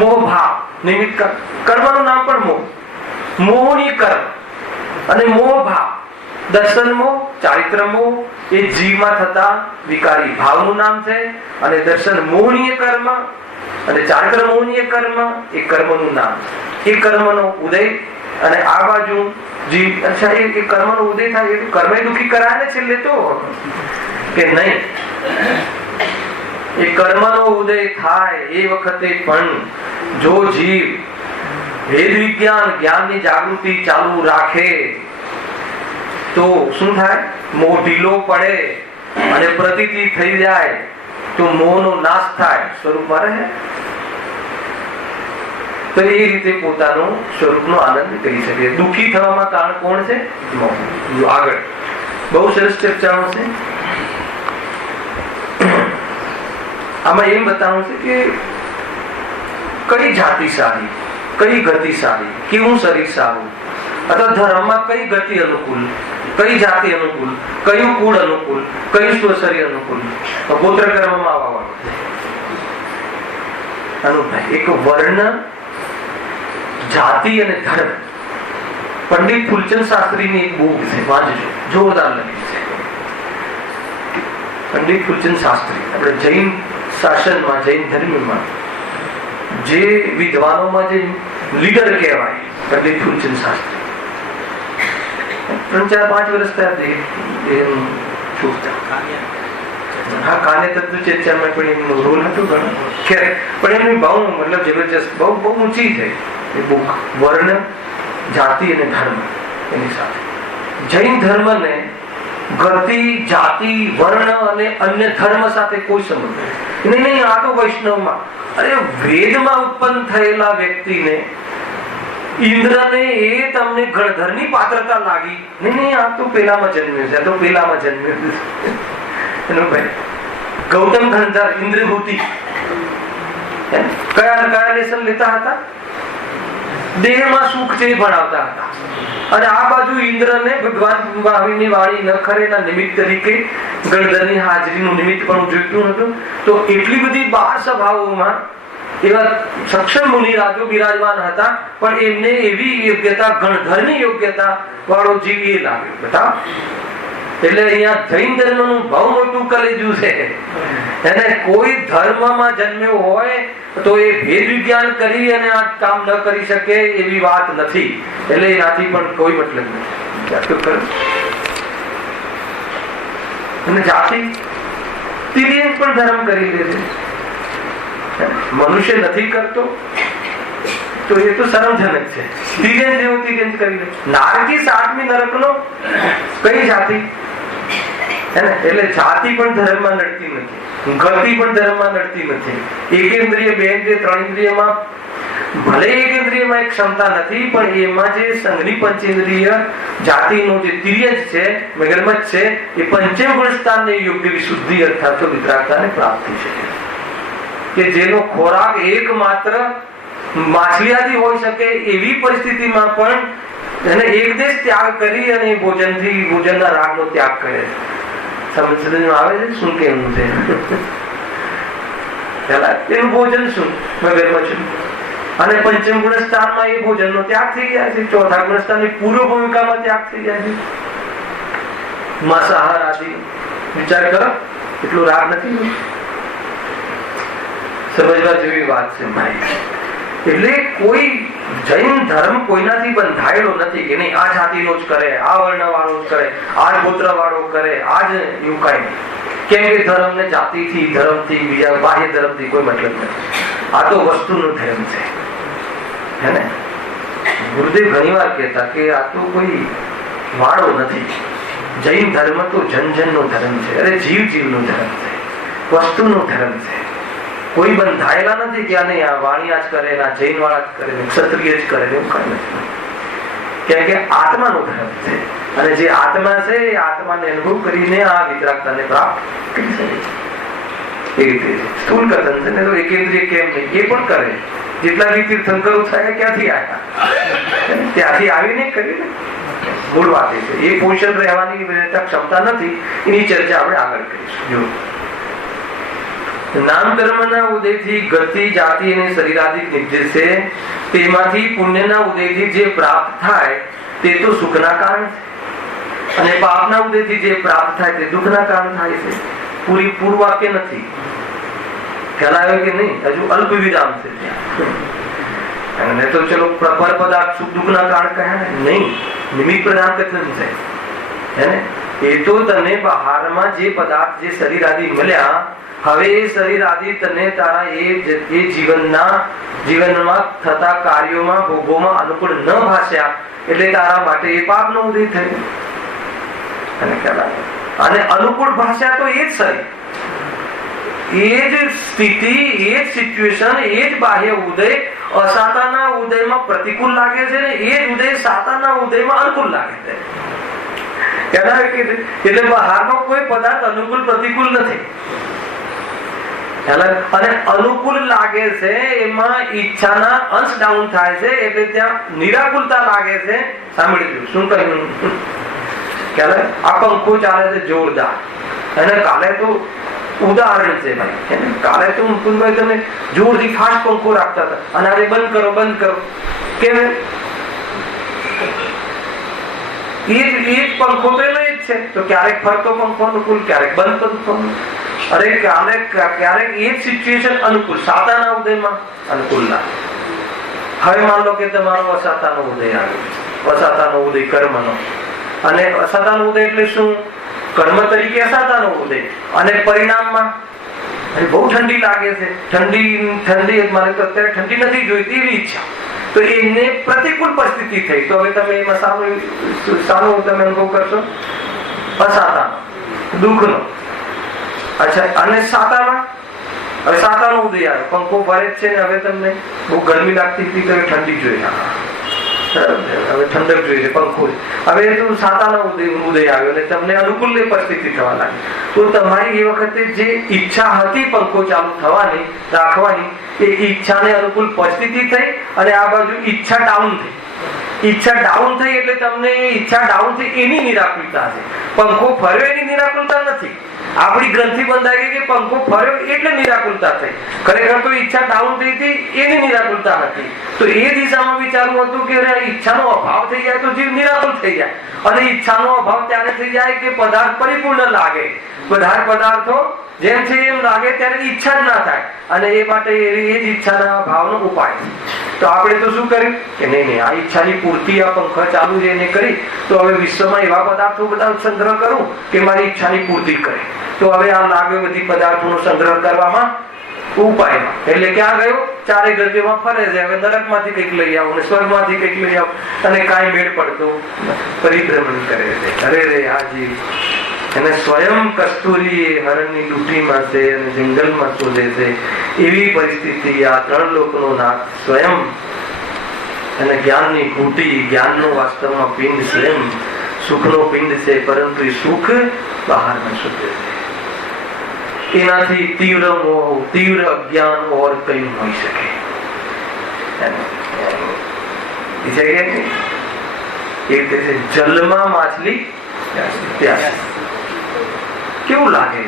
મોહ ભાવ. નિમિત્ત કર્મનું નામ પણ મોહ, મોહની કર્મ અને મોહ ભાવ. દર્શન મોહ, ચારિત્ર મોહ એ જીવમાં થતા વિકારી ભાવનું નામ છે. અને દર્શન મોહનીય કર્મ અને ચારિત્ર મોહનીય કર્મ એ કર્મનું નામ છે. એ કર્મનો ઉદય અને આ બાજુ જીવ. અચ્છા, એ કર્મનો ઉદય થાય એ કર્મ દુઃખી કરાય ને છેલ્લે તો કે નહીં? એ કર્મનો ઉદય થાય એ વખતે પણ જો જીવ વેદ વિજ્ઞાન જ્ઞાનની જાગૃતિ ચાલુ રાખે તો શું થાય? મોહ ઢીલો પડે અને પ્રતીતિ થઈ જાય તો મોહનો નાશ થાય, સ્વરૂપમાં રહે. તો એ રીતે પોતાનું સ્વરૂપનો આનંદ કરી શકે. દુઃખી થવામાં કારણ કોણ છે? મોહ. આગળ બહુ સરસ ચર્ચાઓ છે. આમાં એમ બતાવવું છે કે કઈ જાતિ સારી, કઈ ગતિ સારી, કેવું શરીર સારું, અથવા ધર્મમાં કઈ ગતિ અનુકૂળ, કઈ જાતિ અનુકૂળ, કયું કુળ અનુકૂળ, કયું સ્વશરીર અનુકૂળ. ગોત્ર કર્મમાં આવવાનું અનુભાઈ એક વર્ણ, જાતિ અને ધર્મ. પંડિત ફૂલચંદ શાસ્ત્રીની એક બુક છે, વાંચજો, જોરદાર લખી છે. પંડિત ફૂલચંદ શાસ્ત્રી આપણે જૈન શાસનમાં, જૈન ધર્મમાં જે વિદ્વાનોમાં જે લીડર કહેવાય, પંડિત ફૂલચંદ શાસ્ત્રી. 3-4-5 વર્ષ થયા કાને તત્વ ચર્ચામાં પણ એમનો રોલ હતો ઘણો. ખેર, પણ એમની બહુ મતલબ જબરજસ્ત, બહુ ઊંચી છે એ બુક. વર્ણ, જાતિ અને ધર્મ એની સાથે. જૈન ધર્મને ગતિ, જાતિ, વર્ણ અને અન્ય ધર્મ સાથે કોઈ સંબંધ નહીં. આ તો વૈષ્ણવમાં, અરે વેદમાં ઉત્પન્ન થયેલા વ્યક્તિને, ઇન્દ્રને એ તમને ગણધરની પાત્રતા લાગી. નહીં, આ તો પેલામાં જન્મ્યો છે, આ તો પેલામાં જન્મ્યો છે. એનો ભાઈ ગૌતમ ગણધર, ઇન્દ્રભૂતિ કયા લેસન લેતા હતા? દેહમાં સુખ છે ભણાવતા હતા. અને આ બાજુ ઇન્દ્રને ભગવાન મહાવીરની વાણી ન ખરેના નિમિત્ત તરીકે ગણધરની હાજરીનું નિમિત્ત પણ જોઈતું હતું. તો એટલી બધી 12 સભાઓમાં એવા સક્ષમ મુનિરાજો બિરાજમાન હતા, પણ એમને એવી યોગ્યતા, ગણધરની યોગ્યતા વાળો જીવ એ લાગ્યો. બતા એટલે અહીંયા જૈન ધર્મનું બહુ મોટું કલેજું છે. એને કોઈ ધર્મમાં જન્મ્યો હોય તો એ ભેદ વિજ્ઞાન કરી અને આ કામ ન કરી શકે એવી વાત નથી. એટલે એનાથી પણ કોઈ મતલબ નથી. અને જાતિ તિર્યક પણ ધર્મ કરી લે છે. મનુષ્ય નથી કરતો તો એ તો શરમજનક છે. તિર્યક જેવો તિર્યક કરી લે. નારકી 7મી નરકનો કઈ જાતિ? હે ને? એટલે જાતિ પણ ધર્મમાં નડતી નથી, ગતિ પણ ધર્મમાં નડતી નથી. એકેન્દ્રિય, બેન્દ્રિય, ત્રણેન્દ્રિયમાં ભલે એકેન્દ્રિયમાં એક ક્ષમતા નથી, પણ એમાં જે સંઘની પંચેન્દ્રિય જાતિનો જે તિર્યજ છે, મગરમચ્છ છે, એ પંચમ ગુણ સ્થાનને યોગ્ય વિશુદ્ધિ અર્થાત તો વિતરાગતાને પ્રાપ્તિ છે. કે જેનો ખોરાક એકમાત્ર માછલીયાદી હોઈ શકે એવી પરિસ્થિતિમાં પણ એને એક દેશ ત્યાગ કરી અને ભોજનના રાગનો ત્યાગ કરે. સમજમાં આવે છે શું કેવું છે? એનું ભોજન શું? મગરમચ્છ. અને પંચમ ગુણ સ્થાનમાં એ ભોજનનો ત્યાગ થઈ જાય છે. ચોથા ગુણ સ્થાનની પૂર્વ ભૂમિકામાં ત્યાગ થઈ જાય છે. માંસાહાર આદિ વિચાર કરો, એટલું રાગ નથી. સમજવા જેવી વાત છે ભાઈ. એટલે કોઈ જૈન ધર્મ કોઈનાથી બંધાયેલો નથી કે નહીં આ જાતિનો જ કરે, આ વર્ણ વાળો જ કરે, આ ગોત્ર વાળો કરે, આ જ એવું કઈ નહીં. કેમ કે ધર્મને જાતિથી, ધર્મથી, બીજા બાહ્ય ધર્મથી કોઈ મતલબ નથી. આ તો વસ્તુનો ધર્મ છે, હે ને? ગુરુદેવ ઘણી વાર કહેતા કે આ તો કોઈ વાળો નથી. જૈન ધર્મ તો જનજનનો ધર્મ છે. અરે જીવ જીવનો ધર્મ છે, વસ્તુનો ધર્મ છે. કોઈ બંધાયેલા નથી કે નહીં આ વાણિયા જ કરે, આ જૈન વાળા જ કરે, ક્ષત્રિય જ કરે, એવું કઈ નથી. કેમ કે આત્માનો ધર્મ છે, અને જે આત્મા છે એ આત્માને અનુભવ કરીને આ વિતરાગતાને પ્રાપ્ત કરી શકે છે. એ રીતે સ્થૂલ કથન છે ને તો એકેન્દ્રિય કેમ નહીં એ પણ કરે. જેટલા બી તીર્થંકરો થયા ક્યાંથી આવ્યા? ત્યાંથી આવીને કરીને મૂળ વાત એ છે. એ પોષણ રહેવાની ક્ષમતા નથી, એની ચર્ચા આપણે આગળ કરીશું. નામ કર્મના ઉદયથી ગતિ, જાતિ અને શરીરાદિક નિર્દેશે, તેમાંથી પુણ્યના ઉદયથી જે પ્રાપ્ત થાય તે તો સુખના કારણ છે, અને પાપના ઉદયથી જે પ્રાપ્ત થાય તે દુઃખના કારણ થાય છે. પૂરું વાક્ય નથી. ખ્યાલ આવ્યો કે નહીં? હજુ અલ્પ વિરામ છે ત્યાં. અને તો ચલો પર પદાર્થ સુખ દુઃખના કારણ કહે નહીં, નિમિત્ત પ્રધાન કથન છે, હે ને? એ તો તને બહારમાં જે પદાર્થ, જે શરીર આદિ મળ્યા, હવે એ શરીર આદિ તને તારા એ જીવનમાં થતા કાર્યોમાં, ભોગોમાં અનુકૂળ ન ભાષ્યા, એટલે તારા માટે એ પાપનો ઉદય થયો. અને અનુકૂળ ભાષા તો એ જ શરીર, એ જ સ્થિતિ, એ જ સિચ્યુએશન, એ જ બાહ્ય ઉદય અસાતાના ઉદયમાં પ્રતિકૂળ લાગે છે ને એ જ ઉદય સાતાના ઉદયમાં અનુકૂળ લાગે છે. એટલે બહારનો કોઈ પદાર્થ અનુકૂળ પ્રતિકૂળ નથી. અને અનુકૂળ લાગે છે એમાં ઈચ્છાના અંશ ડાઉન થાય છે, એટલે ત્યાં નિરાકુલતા લાગે છે. સાંભળી લો શું કહ્યું? આ પંખો ચાલે છે જોરદાર, અને કાલે તો ઉદાહરણ છે ભાઈ, કાલે તો મુકુંદભાઈ તમે જોરથી ફાસ્ટ પંખો રાખતા હતા, અને આજે બંધ કરો બંધ કરો. કેમ? એ પંખો તો એનો જ છે. તો ક્યારેક ફરતો પંખો અનુકૂળ, ક્યારેક બંધ પંખો. અરે ક્યારેક એ જ સિચ્યુએશન અનુકૂળ, સાતાના ઉદયમાં અનુકૂળ લાગે. હવે માન લો કે તમારો અસાતાનો ઉદય આવ્યો, અસાતાનો ઉદય કર્મનો, અને અસાતાનો ઉદય એટલે શું? કર્મ તરીકે અસાતાનો ઉદય, અને પરિણામમાં બહુ ઠંડી લાગે છે, ઠંડી મારે તો અત્યારે ઠંડી નથી જોઈતી એવી ઈચ્છા, તો એને પ્રતિકૂળ પરિસ્થિતિ થઈ. તો હવે તમે એમાં સાનો તમે અનુભવ કરશો? અસાતાનો, દુઃખનો. અચ્છા, અને સાતામાં હવે સાતાનો ઉદય આવ્યો, પંખો ફરે જ છે ને, હવે તમને બહુ ગરમી લાગતી હતી તો ઠંડી જોઈએ, હવે ઠંડક જોઈએ, પંખો. હવે તો સાતાનો ઉદય આવ્યો અને તમને અનુકૂળ પરિસ્થિતિ થવા લાગી, તો તમારી એ વખતે જે ઈચ્છા હતી પંખો ચાલુ થવાની, રાખવાની, એ ઈચ્છાને અનુકૂળ પરિસ્થિતિ થઈ, અને આ બાજુ ઈચ્છા ડાઉન થઈ. ઈચ્છા ડાઉન થઈ એટલે તમને ઈચ્છા ડાઉન થઈ એની નિરાકુલતા છે. પંખો ફર્યો એની નિરાકુલતા નથી. આપણી ગ્રંથિ બંધાઈ ગઈ કે પંખો ફર્યો એટલે નિરાકુલતા થઈ. ખરેખર તો ઈચ્છા ડાઉન થઈ હતી એની નિરાકુલતા હતી. તો એ દિશામાં વિચારવું હતું કે ઈચ્છાનો અભાવ થઈ જાય તો જીવ નિરાકુલ થઈ જાય, અને ઈચ્છાનો અભાવ ત્યારે થઈ જાય કે પદાર્થ પરિપૂર્ણ લાગે. બધા પદાર્થો જેમ છે એમ લાગે ત્યારે ઈચ્છા જ ના થાય, અને એ માટે એ જ ઈચ્છાના ભાવનો ઉપાય. તો આપણે તો શું કર્યું કે નહીં આ ઈચ્છાની પૂર્તિ આ પંખા ચાલુ છે એને કરી, તો હવે વિશ્વમાં એવા પદાર્થો બધા સંગ્રહ કરું કે મારી ઈચ્છાની પૂર્તિ કરે. તો હવે આ લાગે બધી પદાર્થોનો સંગ્રહ કરવામાં ઉપાયમાં, એટલે ક્યાં ગયો? ચારે ગતિમાં ફરે છે. હવે નરક માંથી કંઈક લઈ આવો ને સ્વર્ગ માંથી કંઈક લઈ આવો, અને કાંઈ મેળ પડતો પરિભ્રમણ કરે છે. અરે રે આ જીવ અને સ્વયં કસ્તુરી હરણની ડૂટીમાં છે અને જંગલમાં શોધે છે. એવી પરિસ્થિતિ આ 3 લોકનો નાથ સ્વયં અને જ્ઞાનની કુટી, જ્ઞાનનો વાસ્તવમાં પિંડ સ્વયં સુખનો પિંડ છે, પરંતુ એ સુખ બહારમાં શોધે છે. એનાથી તીવ્ર મોહ, તીવ્ર અજ્ઞાન ઓર કઈ હોઈ શકે છે. જલમાં માછલી પ્યાસી. કેવું લાગે?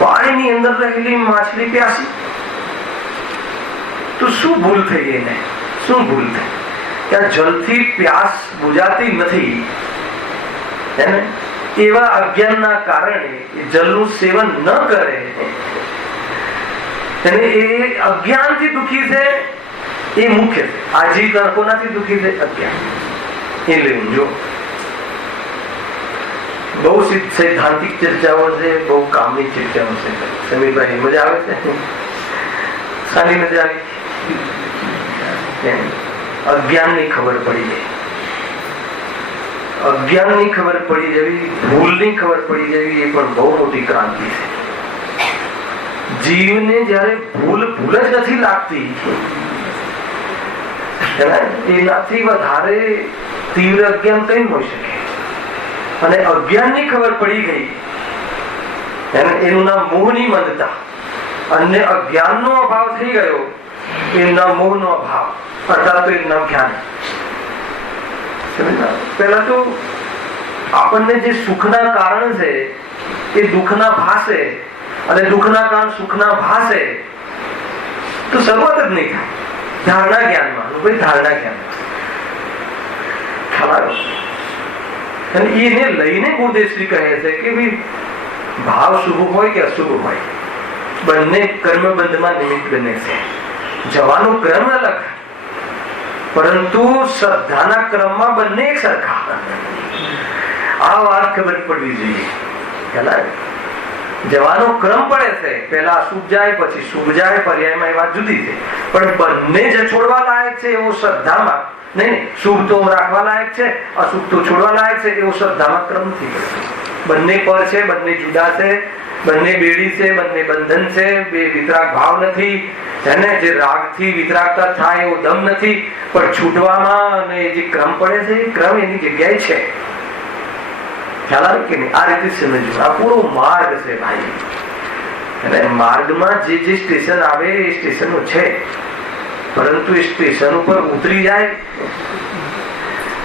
પાણીની અંદર રહેલી માછલી પ્યાસી. તો શું ભૂલ થઈ એને? શું ભૂલ થઈ? ત્યાં જલથી પ્યાસ બુજાતી નથી. એવા અજ્ઞાનના કારણે જલનું સેવન ન કરે અને એ અજ્ઞાનથી દુઃખી છે. એ મુખ્ય છે. આજીવિકા કોનાથી દુઃખી છે? અજ્ઞાન. એ લેવું જો. બહુ સૈદ્ધાંતિક ચર્ચાઓ છે, બહુ કામની ચર્ચાઓ છે. સમીરભાઈ મજા આવે છે? સારી મજા આવી. અજ્ઞાનની ખબર પડી ગઈ. અજ્ઞાનની ખબર પડી જવી, ભૂલની ખબર પડી જવી, એ પણ બહુ મોટી ક્રાંતિ છે. જીવને જયારે ભૂલ જ નથી લાગતી, એનાથી વધારે તીવ્ર અજ્ઞાન કઈ હોઈ શકે? અને અજ્ઞાનની ખબર પડી ગઈ, એનું નામ મોહની મંદતા. અને અજ્ઞાનનો અભાવ થઈ ગયો, એનું નામ મોહનો અભાવ, અર્થાત એનું નામ જ્ઞાન. પેલા તો આપણને જે સુખના કારણ છે એ દુઃખના ભાસે, અને દુઃખના કારણ સુખના ભાસે, તો શરૂઆત જ નહીં થાય. ધારણા જ્ઞાનમાં ધારણા જ્ઞાન ખ્યાલ એને લઈને ગુરુદેવશ્રી કહે છે કે ભાઈ ભાવ શુભ હોય કે અશુભ હોય, બંને કર્મબંધમાં નિમિત્ત બને છે. જવાનો ક્રમ અલગ, પરંતુ શ્રદ્ધાના ક્રમમાં બંને એક સરખા. આ વાત ખબર પડવી જોઈએ. જવાનો ક્રમ પડે છે, પેલા અશુભ જાય પછી શુભ જાય, પર્યાયમાં એ વાત જુદી છે. પણ બંને જ છોડવા લાયક છે એવો શ્રદ્ધામાં, નહીં શુભ તો રાખવા લાયક છે, અશુભ તો છોડવા લાયક છે એવો શ્રદ્ધામાં ક્રમ નથી. બંને પર છે, બંને જુદા છે, બંને બેડી છે, બંને બંધન છે. બે વિતરાગ ભાવ નથી, એને જે રાગથી વિતરાગતા થાય એવો દમ નથી, પણ છૂટવામાં અને જે ક્રમ પડે છે એ ક્રમ એની જગ્યાએ છે. ખ્યાલ આવે કે નહીં? આ રીતે સમજવું. આ પૂરો માર્ગ છે ભાઈ. અને માર્ગમાં જે જે સ્ટેશન આવે એ સ્ટેશનો છે, પરંતુ એ સ્ટેશન ઉપર ઉતરી જાય.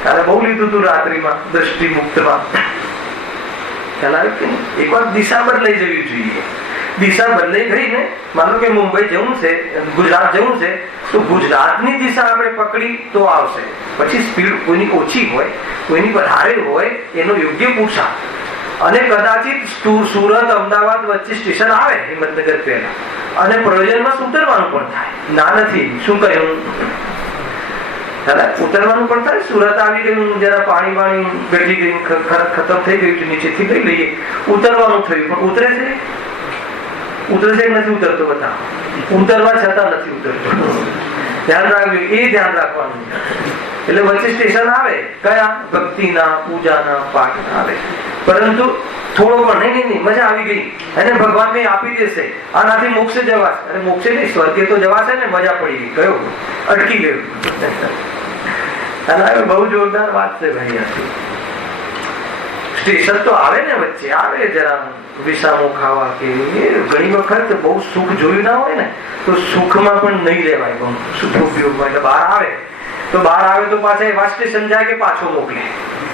તારે બહુ લીધું હતું રાત્રિમાં દ્રષ્ટિ મુક્તમાં. ખ્યાલ આવે કે નહીં? એક વાર દિશા બદલાઈ જવી જોઈએ. દિશા બદલાઈ ગઈ ને, માનો કે મુંબઈ જવું છે, ગુજરાત જવું છે, તો ગુજરાતની દિશા આપણે પકડી તો આવશે. પછી સ્પીડ કોઈની ઓછી હોય, કોઈની વધારે હોય, એનો યોગ્ય પુરુષાર્થ. અને કદાચિત સુરત અમદાવાદ વચ્ચે સ્ટેશન આવે હિંમતનગર પહેલા, અને પ્રયોજનમાં ઉતરવાનું પણ થાય. ના નથી, શું કહ્યું? ઉતરવાનું પણ થાય. સુરત આવી ગયું, જરા પાણી બેઠી ગયું, ખતમ થઈ ગયું, નીચેથી લઈ લઈએ, ઉતરવાનું થયું, પણ ઉતરે છે? ઉતરે છે નથી ઉતરતો? બધા ઉતરવા છતાં નથી ઉતરતો. ધ્યાન રાખવું, એ ધ્યાન રાખવાનું. એટલે વચ્ચે સ્ટેશન આવે, કયા? ભક્તિના, પૂજાના, પાઠના આવે. પરંતુ થોડો પણ નહીં, મજા આવી ગઈ, અને ભગવાન ને આપી દેશે, આનાથી મોક્ષે જવાશે. અને મોક્ષે નહીં, સ્વર્ગે તો જવાશે ને. મજા પડી ગઈ, કયો અટકી ગયું. અને બહુ જોરદાર વાત છે ભાઈ. સ્ટેશન તો આવે ને, વચ્ચે આવે જરા વિસામો ખાવા કે ઘણી વખત બહુ સુખ જોયું ના હોય ને, તો સુખમાં પણ નહીં લેવાય. બહુ સુખ ઉપયોગમાં એટલે બહાર આવે તો પાછા એવા સ્ટેશન જાય કે પાછો મોકલે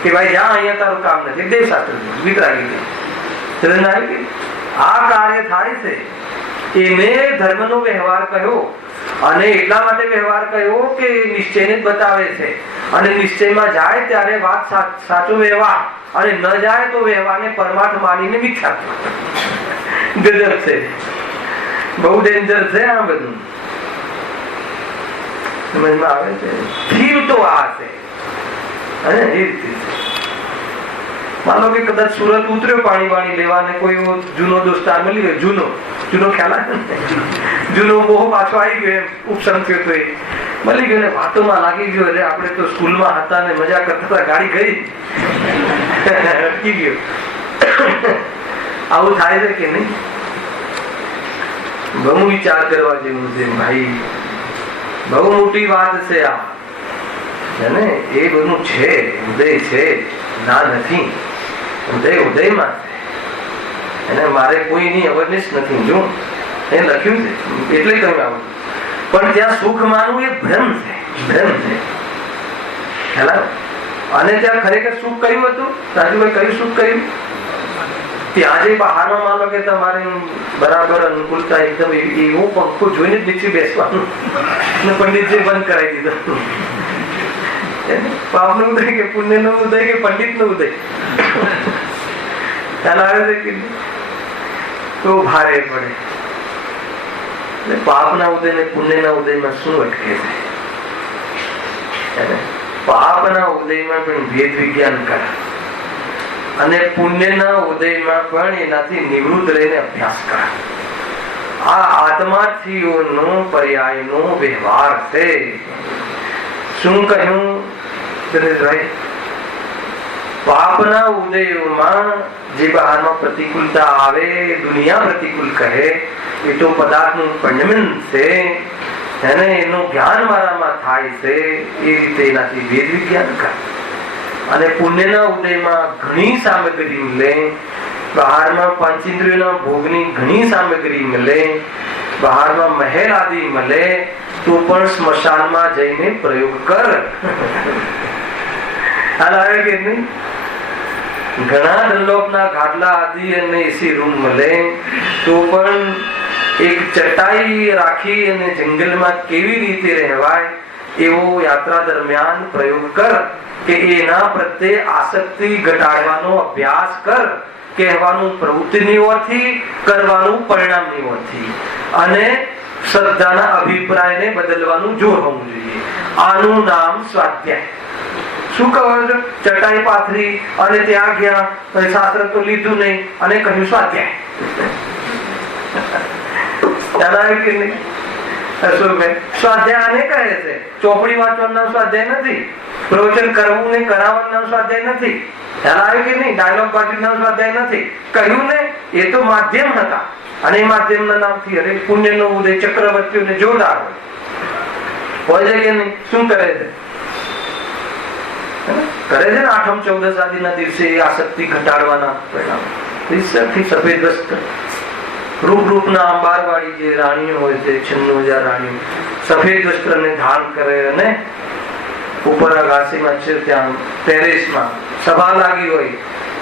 કે ભાઈ જા, અહીંયા તારું કામ નથી. દેવશાસ્ત્ર વિતરાગી. આ કાર્ય થાય છે એને ધર્મનો વ્યવહાર કહ્યો. અને એટલા માટે વ્યવહાર કહ્યો કે નિશ્ચયને જ બતાવે છે. અને નિશ્ચયમાં જાય ત્યારે વાત સાચો વ્યવહાર, અને ન જાય તો વ્યવહારને પરમાર્થ માનીને મિથ્યા. ગજબ છે, બહુ ડેન્જર છે આ બધું. સમજમાં આવે છે? થીમ તો આ છે. અને એ રીતે માનો કે કદાચ સુરત ઉતર્યો પાણી લેવા, ને કોઈ જૂનો દોસ્તાર મળી ગયો, જૂનો ખ્યાલ આવે, જૂનો મોહ પાછો આવી ગયો, એમ ઉપસમ થયો તો એ મળી ગયો ને વાતોમાં લાગી ગયો. એટલે આપણે તો સ્કૂલમાં હતા ને મજા કરતા હતા, ગાડી ગઈ અટકી ગયો. આવું થાય છે કે નહીં? બહુ વિચાર કરવા જેવું છે ભાઈ, બહુ મોટી વાત છે આ. એ બધું છે, ઉદય છે, ના નથી. ઉદય ઉદયમાં છે, એને મારે કોઈની અવેરનેસ નથી. જો એ લખ્યું છે એટલે કહ્યું આવું. પણ ત્યાં સુખ માનવું એ ભ્રમ છે, ભ્રમ છે. અને ત્યાં ખરેખર સુખ કયું હતું? રાજુભાઈ કયું સુખ કહ્યું? ત્યાં જે બહારનો માનો કે તમારે બરાબર અનુકૂળતા એકદમ એવો પંખો જોઈને જ નીચે બેસવાનું, પંડિતજી બંધ કરાવી દીધો. પાપ નો ઉદય કે પુણ્ય નો ઉદય કે પંડિત નો ઉદય? ખ્યાલ આવે છે કે તો ભારે પડે. પાપના ઉદય ને પુણ્યના ઉદયમાં શું અટકે છે? પાપના ઉદયમાં પણ ભેદ વિજ્ઞાન કરે અને પુણ્યના ઉદયમાં પણ એનાથી નિવૃત્ત રહીને અભ્યાસ કરે. આ આત્માર્થીઓનો પર્યાયનો વ્યવહાર છે. શું કહ્યું દિનેશભાઈ? પાપના ઉદયોમાં જે બહારમાં પ્રતિકૂળતા આવે, દુનિયા પ્રતિકૂળ કહે, એ તો પદાર્થનું પંડમન છે, એને એનું જ્ઞાન મારામાં થાય છે. એ રીતે એનાથી વેદ વિજ્ઞાન કરે. અને પુણ્યના ઉદયમાં ઘણી સામગ્રી મળે, બહારમાં પંચેન્દ્રિયોના ભોગની ઘણી સામગ્રી મળે, બહારમાં મહેલ આદિ મળે, તો પણ સ્મશાનમાં જઈને પ્રયોગ કર. ઘણા ડનલોપના ગાદલા આદિ અને એસી રૂમ મળે, તો પણ એક ચટાઈ રાખી અને જંગલમાં કેવી રીતે રહેવાય એવો યાત્રા દરમિયાન પ્રયોગ કર, કે એના પ્રત્યે આસક્તિ ઘટાડવાનો અભ્યાસ કર. કહેવાનું પ્રવૃત્તિની ઓરથી, કરવાનું પરિણામની ઓરથી, અને શ્રદ્ધાના અભિપ્રાયને બદલવાનું જોર હોવું જોઈએ. આનું નામ સ્વાધ્યાય. શું કહો છો? ચટાઈ પાથરી અને ત્યાં ગયા, શાસ્ત્ર તો લીધું નહીં અને કહ્યું સ્વાધ્યાય. સ્વાધ્યાય આને કહે છે. ચોપડી વાંચવાનું નામ સ્વાધ્યાય નથી. પ્રવચન કરવું ને કરાવવાનું નામ સ્વાધ્યાય નથી. ખ્યાલ આવે કે નહીં? ડાયલોગ પાર્ટી નામ સ્વાધ્યાય નથી. કહ્યું ને એ તો માધ્યમ હતા, અને એ માધ્યમના નામથી અરે પુણ્યનો ઉદય ચક્રવર્તીઓને જોરદાર હોય છે કે નહીં? શું કરે છે? કરે છે ને આઠમ ચૌદસ આદિના દિવસે આસક્તિ ઘટાડવાના પરિણામ. સફેદ વસ્ત્ર, રૂપના અંબારવાળી જે રાણીઓ હોય છે, 96,000 રાણીઓ, સફેદ વસ્ત્રને ધારણ કરે અને ઉપર અગાસીમાં છે, ત્યાં ટેરેસમાં સભા લાગી હોય,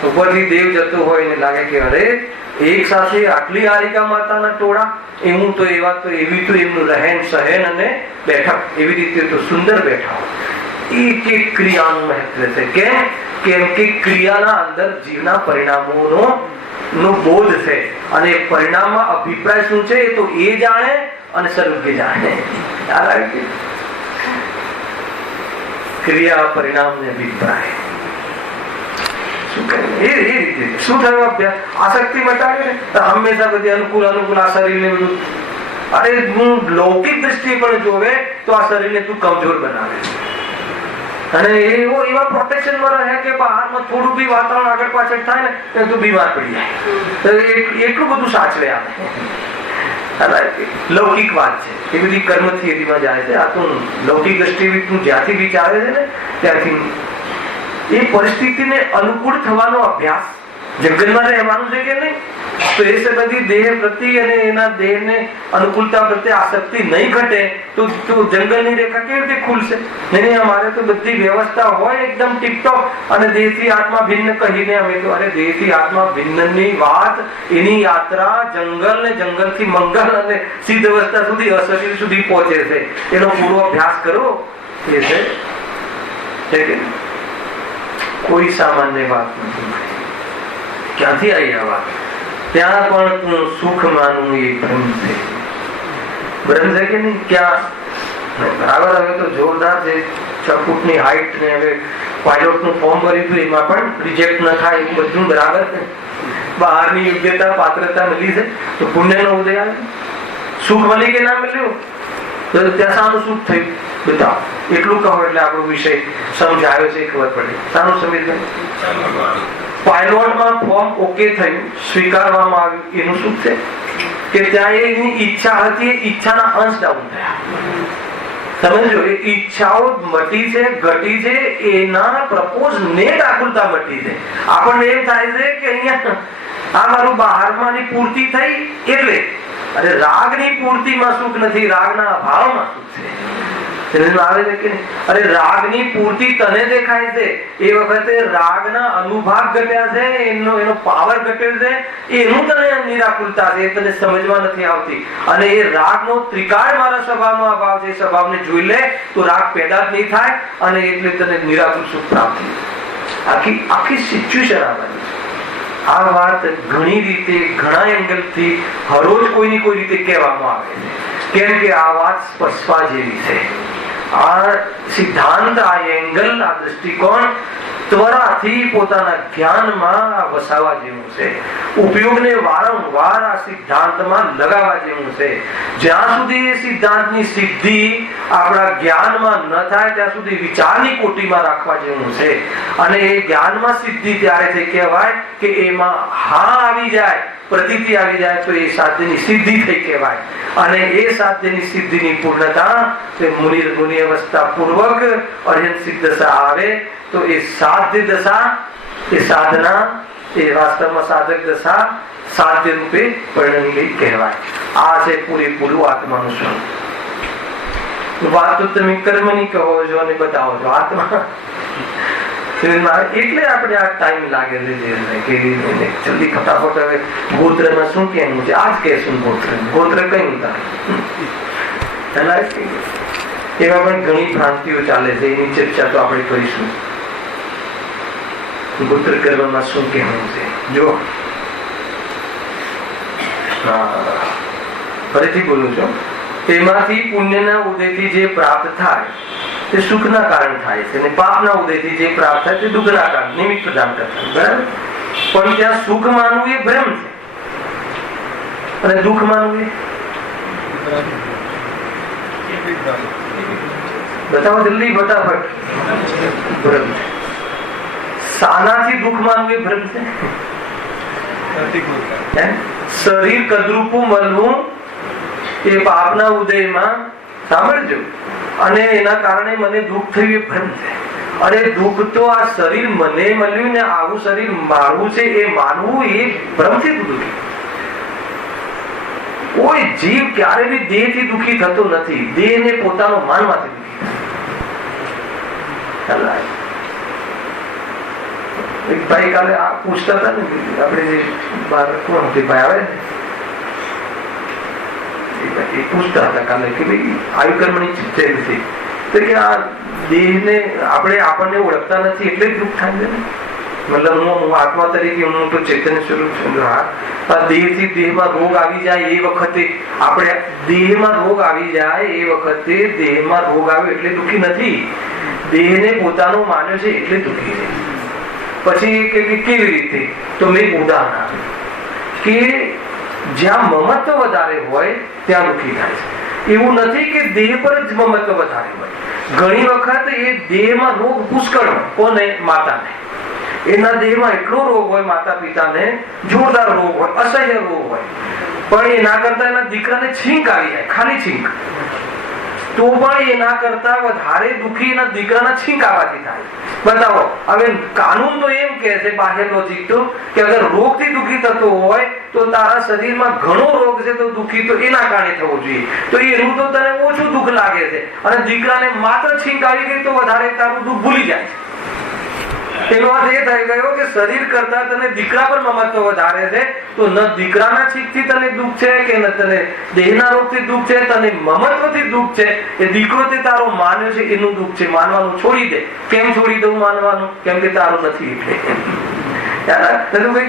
ઉપરથી દેવ જતો હોય ને લાગે કે અરે એક સાથે આટલી હારિકા માતાના ટોળા, એવું તો એવા તો એવી તો એમનું રહેન સહેન અને બેઠક એવી રીતે તો સુંદર બેઠા હોય. એક એક ક્રિયાનું મહત્વ છે. કેમ કે ક્રિયાના અંદર જીવના પરિણામોનો બોધ છે, અને પરિણામમાં અભિપ્રાય શું છે એ તો એ જાણે અને સર્વજ્ઞ જાણે. ક્રિયા પરિણામ ને અભિપ્રાય શું કરે એ રીતે શું થયું? અભ્યાસ આસક્તિ બતાવે ને હંમેશા બધી અનુકૂળ અનુકૂળ આ શરીરને બધું. અરે હું લૌકિક દ્રષ્ટિએ પણ જોવે તો આ શરીરને તું કમજોર બનાવે, અને એવા પ્રોટેક્શન માં રહે કે બહારમાં થોડું બી વાતાવરણ આગળ પાછળ થાય ને તો બીમાર પડી જાય. એટલું બધું સાચવે આવે. લૌકિક વાત છે, એ બધી કર્મ થિયરીમાં જાય છે. આ તો લૌકિક દ્રષ્ટિ તું જ્યાંથી વિચારે છે ને ત્યાંથી એ પરિસ્થિતિને અનુકૂળ થવાનો અભ્યાસ. જંગલમાં રહેવાનું છે કે નહીં, તો એ બધી દેહ પ્રતિ અને એના દેહને અનુકૂળતા પ્રત્યે આસક્તિ નહીં ઘટે તો જંગલની રેખા કેવી રીતે ખુલશે? નહીં, અમારે તો બધી વ્યવસ્થા હોય એકદમ ટીપટોપ, અને દેહથી આત્મા ભિન્ન કહીને અમે તો અરે દેહથી આત્મા ભિન્નની વાત, એની યાત્રા જંગલ ને જંગલથી મંગલ અને સિદ્ધ અવસ્થા સુધી અશરીર સુધી પહોંચે છે. એનો પૂરો અભ્યાસ કરો. એ છે કે કોઈ સામાન્ય વાત નથી. ક્યાંથી આવી આ વાત? ત્યાં પણ સુખ માનવું એ ભ્રમ છે. ભ્રમ છે કે નહીં? ક્યાં બરાબર? હવે તો જોરદાર છે. 6 ફૂટની હાઈટ ને હવે પાયલોટ નું ફોર્મ ભર્યું હતું, એમાં પણ રિજેક્ટ ન થાય એવું બધું બરાબર છે. બહારની યોગ્યતા પાત્રતા મળી છે તો પુણ્યનો ઉદય આવે. સુખ મળી કે ના મળ્યું? તો ત્યાં શાનું સુખ થયું? બતાવો. એટલું કહો એટલે આપણો વિષય સમજાયો છે, ખબર પડે. શાનું સમજ પાયલોટમાં ફોર્મ ઓકે થયું, સ્વીકારવામાં આવ્યું, એનું શું છે કે ત્યાં એની ઈચ્છા હતી, ઈચ્છાના અંશ ડાઉન થયા. સમજો, એ ઈચ્છાઓ મટી છે, ઘટી છે, એના પ્રપોઝ નેટ આકુલતા મટી છે. આપણને એમ થાય છે કે અહીંયા આ મારું બહારમાંની પૂર્તિ થઈ એટલે, અરે રાગની પૂર્તિમાં સુખ નથી, રાગના અભાવમાં સુખ છે. આવે છે કે અરે રાગની પૂર્તિ તને દેખાય છે, એ વખતે રાગના અનુભાગ ઘટ્યા છે, એનો પાવર ઘટ્યો છે, એનું તને નિરાકુલતા છે, તને સમજવા નથી આવતી. અને એ રાગનો ત્રિકાળ મારા સ્વભાવમાં અભાવ છે, સ્વભાવને જોઈ લે તો રાગ પેદા જ નહીં થાય, અને એટલે તને નિરાકુલ સુખ પ્રાપ્ત થાય. આખી સિચ્યુએશન આવવાની. આ વાત ઘણી રીતે, ઘણા એંગલથી હરોજ કોઈની કોઈ રીતે કહેવામાં આવે છે, કેમ કે આ વાત સ્પર્શવા જેવી છે. આ સિદ્ધાંત, આ એંગલ, આ દ્રષ્ટિકોણ ત્વરાથી પોતાના જ્ઞાનમાં વસાવવા જેવું છે. ઉપયોગને વારંવાર આ સિદ્ધાંતમાં લગાવવા જેવું છે. જ્યાં સુધી એ સિદ્ધાંતની સિદ્ધિ આપણા જ્ઞાનમાં ન થાય ત્યાં સુધી વિચારની કોટીમાં રાખવા જેવું છે. અને એ જ્ઞાનમાં સિદ્ધિ ત્યારે થઈ કહેવાય કે એમાં હા આવી જાય, પ્રતીતિ આવી જાય તો એ સાધ્યની સિદ્ધિ થઈ કહેવાય. અને એ સાધ્યની સિદ્ધિની પૂર્ણતા તે મુનિ અવસ્થા પૂર્વક અર્યંત સિદ્ધ દશા આવે તો એ સાધ્ય દશા, એ સાધના, એ વાસ્તવમાં સાધક દશા સાધ્ય રૂપે પરિણમી ગઈ કહેવાય. આ છે પૂરેપૂરું આત્માનું સ્વરૂપ. વાત તો તમે કર્મની કહો છો અને બતાવો છો, આત્મા એટલે આપણે આ ટાઈમ લાગે છે કે જલ્દી ફટાફટ. હવે ગોત્રમાં શું કેવું છે આજ કહેશું. ગોત્ર કઈ ઉતારે એવા પણ ઘણી ભ્રાંતિઓ ચાલે છે, એની ચર્ચા તો આપણે કરીશું. ગોત્ર કરવામાં શું કહેવું છે જો. ફરીથી બોલું છું, તેમાંથી પુણ્યના ઉદયથી જે પ્રાપ્ત થાય તે સુખના કારણ થાય છે, અને પાપના ઉદયથી જે પ્રાપ્ત થાય તે દુઃખના કારણ, નિમિત્ત પ્રદાન કરતા. બરાબર? પણ ત્યાં સુખ માનવું એ ભ્રમ છે, અને દુઃખ માનવું એ બતાવો જલ્દી, ફટાફટ. ભ્રમ છે. સાનાથી દુઃખ માનવું એ ભ્રમ છે. શરીર કદરૂપું મળવું એ પાપના ઉદયમાં, સાંભળજો, અને એના કારણે મને દુઃખ થયું એ ભ્રમ છે. અરે દુઃખ તો આ શરીર મને મળ્યું ને આવું શરીર મારું છે એ માનવું એ ભ્રમથી દુઃખી. કોઈ જીવ ક્યારે બી દેહ થી દુઃખી થતો નથી, દેહ ને પોતાનો માનવાથી દુઃખી. એક ભાઈ કાલે પૂછતા હતા ને, આપણે જે બાર કોણ ભાઈ આવે એ પૂછતા હતા કાલે કે ભાઈ આયુ કર્મની ચિંતા નથી, તો કે આ દેહને આપણને ઓળખતા નથી એટલે જ દુઃખ થાય છે ને. મતલબ હું આત્મા તરીકે હું તો ચેતન સ્વરૂપ છું. દેહથી દેહમાં રોગ આવી જાય એ વખતે આપણે દેહમાં રોગ આવી જાય એ વખતે દેહમાં રોગ આવે એટલે દુઃખી નથી, દેહને પોતાનો માન્યો છે એટલે દુઃખી છે. પછી કેવી રીતે, તો મેં ઉદાહરણ આપ્યું કે જ્યાં મમત્વ વધારે હોય ત્યાં દુઃખી થાય છે. એવું નથી કે દેહ પર જ મમત્વ વધારે હોય. ઘણી વખત એ દેહમાં રોગ પુષ્કળ હોય. કોને? માતાને. એના દેહમાં એટલો રોગ હોય, માતા પિતાને જોરદાર રોગ હોય, અસહ્ય રોગ હોય, પણ એના કરતા એના દીકરાને છીંક આવી જાય, ખાલી છીંક, તો પણ એના કરતા વધારે દુઃખી એના દીકરાના છીંક આવવાથી થાય. બતાવો. હવે કાનૂન તો એમ કે છે, બાહ્ય લોજિક તો, કે અગર રોગથી દુઃખી થતો હોય તો તારા શરીરમાં ઘણો રોગ છે તો દુઃખી તો એના કારણે થવો જોઈએ, તો એનું તો તને ઓછું દુઃખ લાગે છે, અને દીકરાને માત્ર છીંક આવી ગઈ તો વધારે તારું દુઃખ ભૂલી જાય. એનો અર્થ એ થઈ ગયો કે શરીર કરતા તને દીકરા પર મમત્વ વધારે છે, તો ન દીકરાના છીંકથી તને દુઃખ છે કે ન તને દેહના રોગથી દુઃખ છે, તને મમત્વથી દુઃખ છે. એ દીકરો તે તારો માન્યો છે એનું દુઃખ છે. માનવાનું છોડી દે. કેમ છોડી દઉં માનવાનું? કેમ કે તારો નથી એટલે.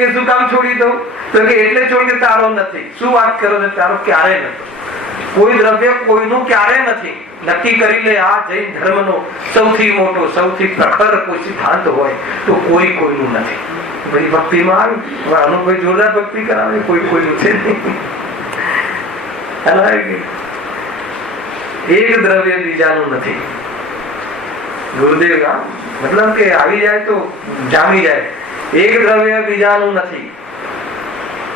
કે શું કામ છોડી દઉં? તો કે એટલે છોડી કે તારો નથી. શું વાત કરો છો? તારો ક્યારે નથી. કોઈ દ્રવ્ય કોઈનું ક્યારે નથી. નક્કી કરી લે, આ જૈન ધર્મનો સૌથી મોટો, સૌથી પ્રખર કોઈ સિદ્ધાંત હોય તો કોઈ કોઈનું નથી. ભાઈ ભક્તિમાં આવ્યું, અનુભાઈ જોરદાર ભક્તિ કરાવે, કોઈ કોઈનું છે નહીં. એક દ્રવ્ય બીજાનું નથી. ગુરુદેવ મતલબ કે આવી જાય તો જામી જાય એક દ્રવ્ય બીજાનું નથી,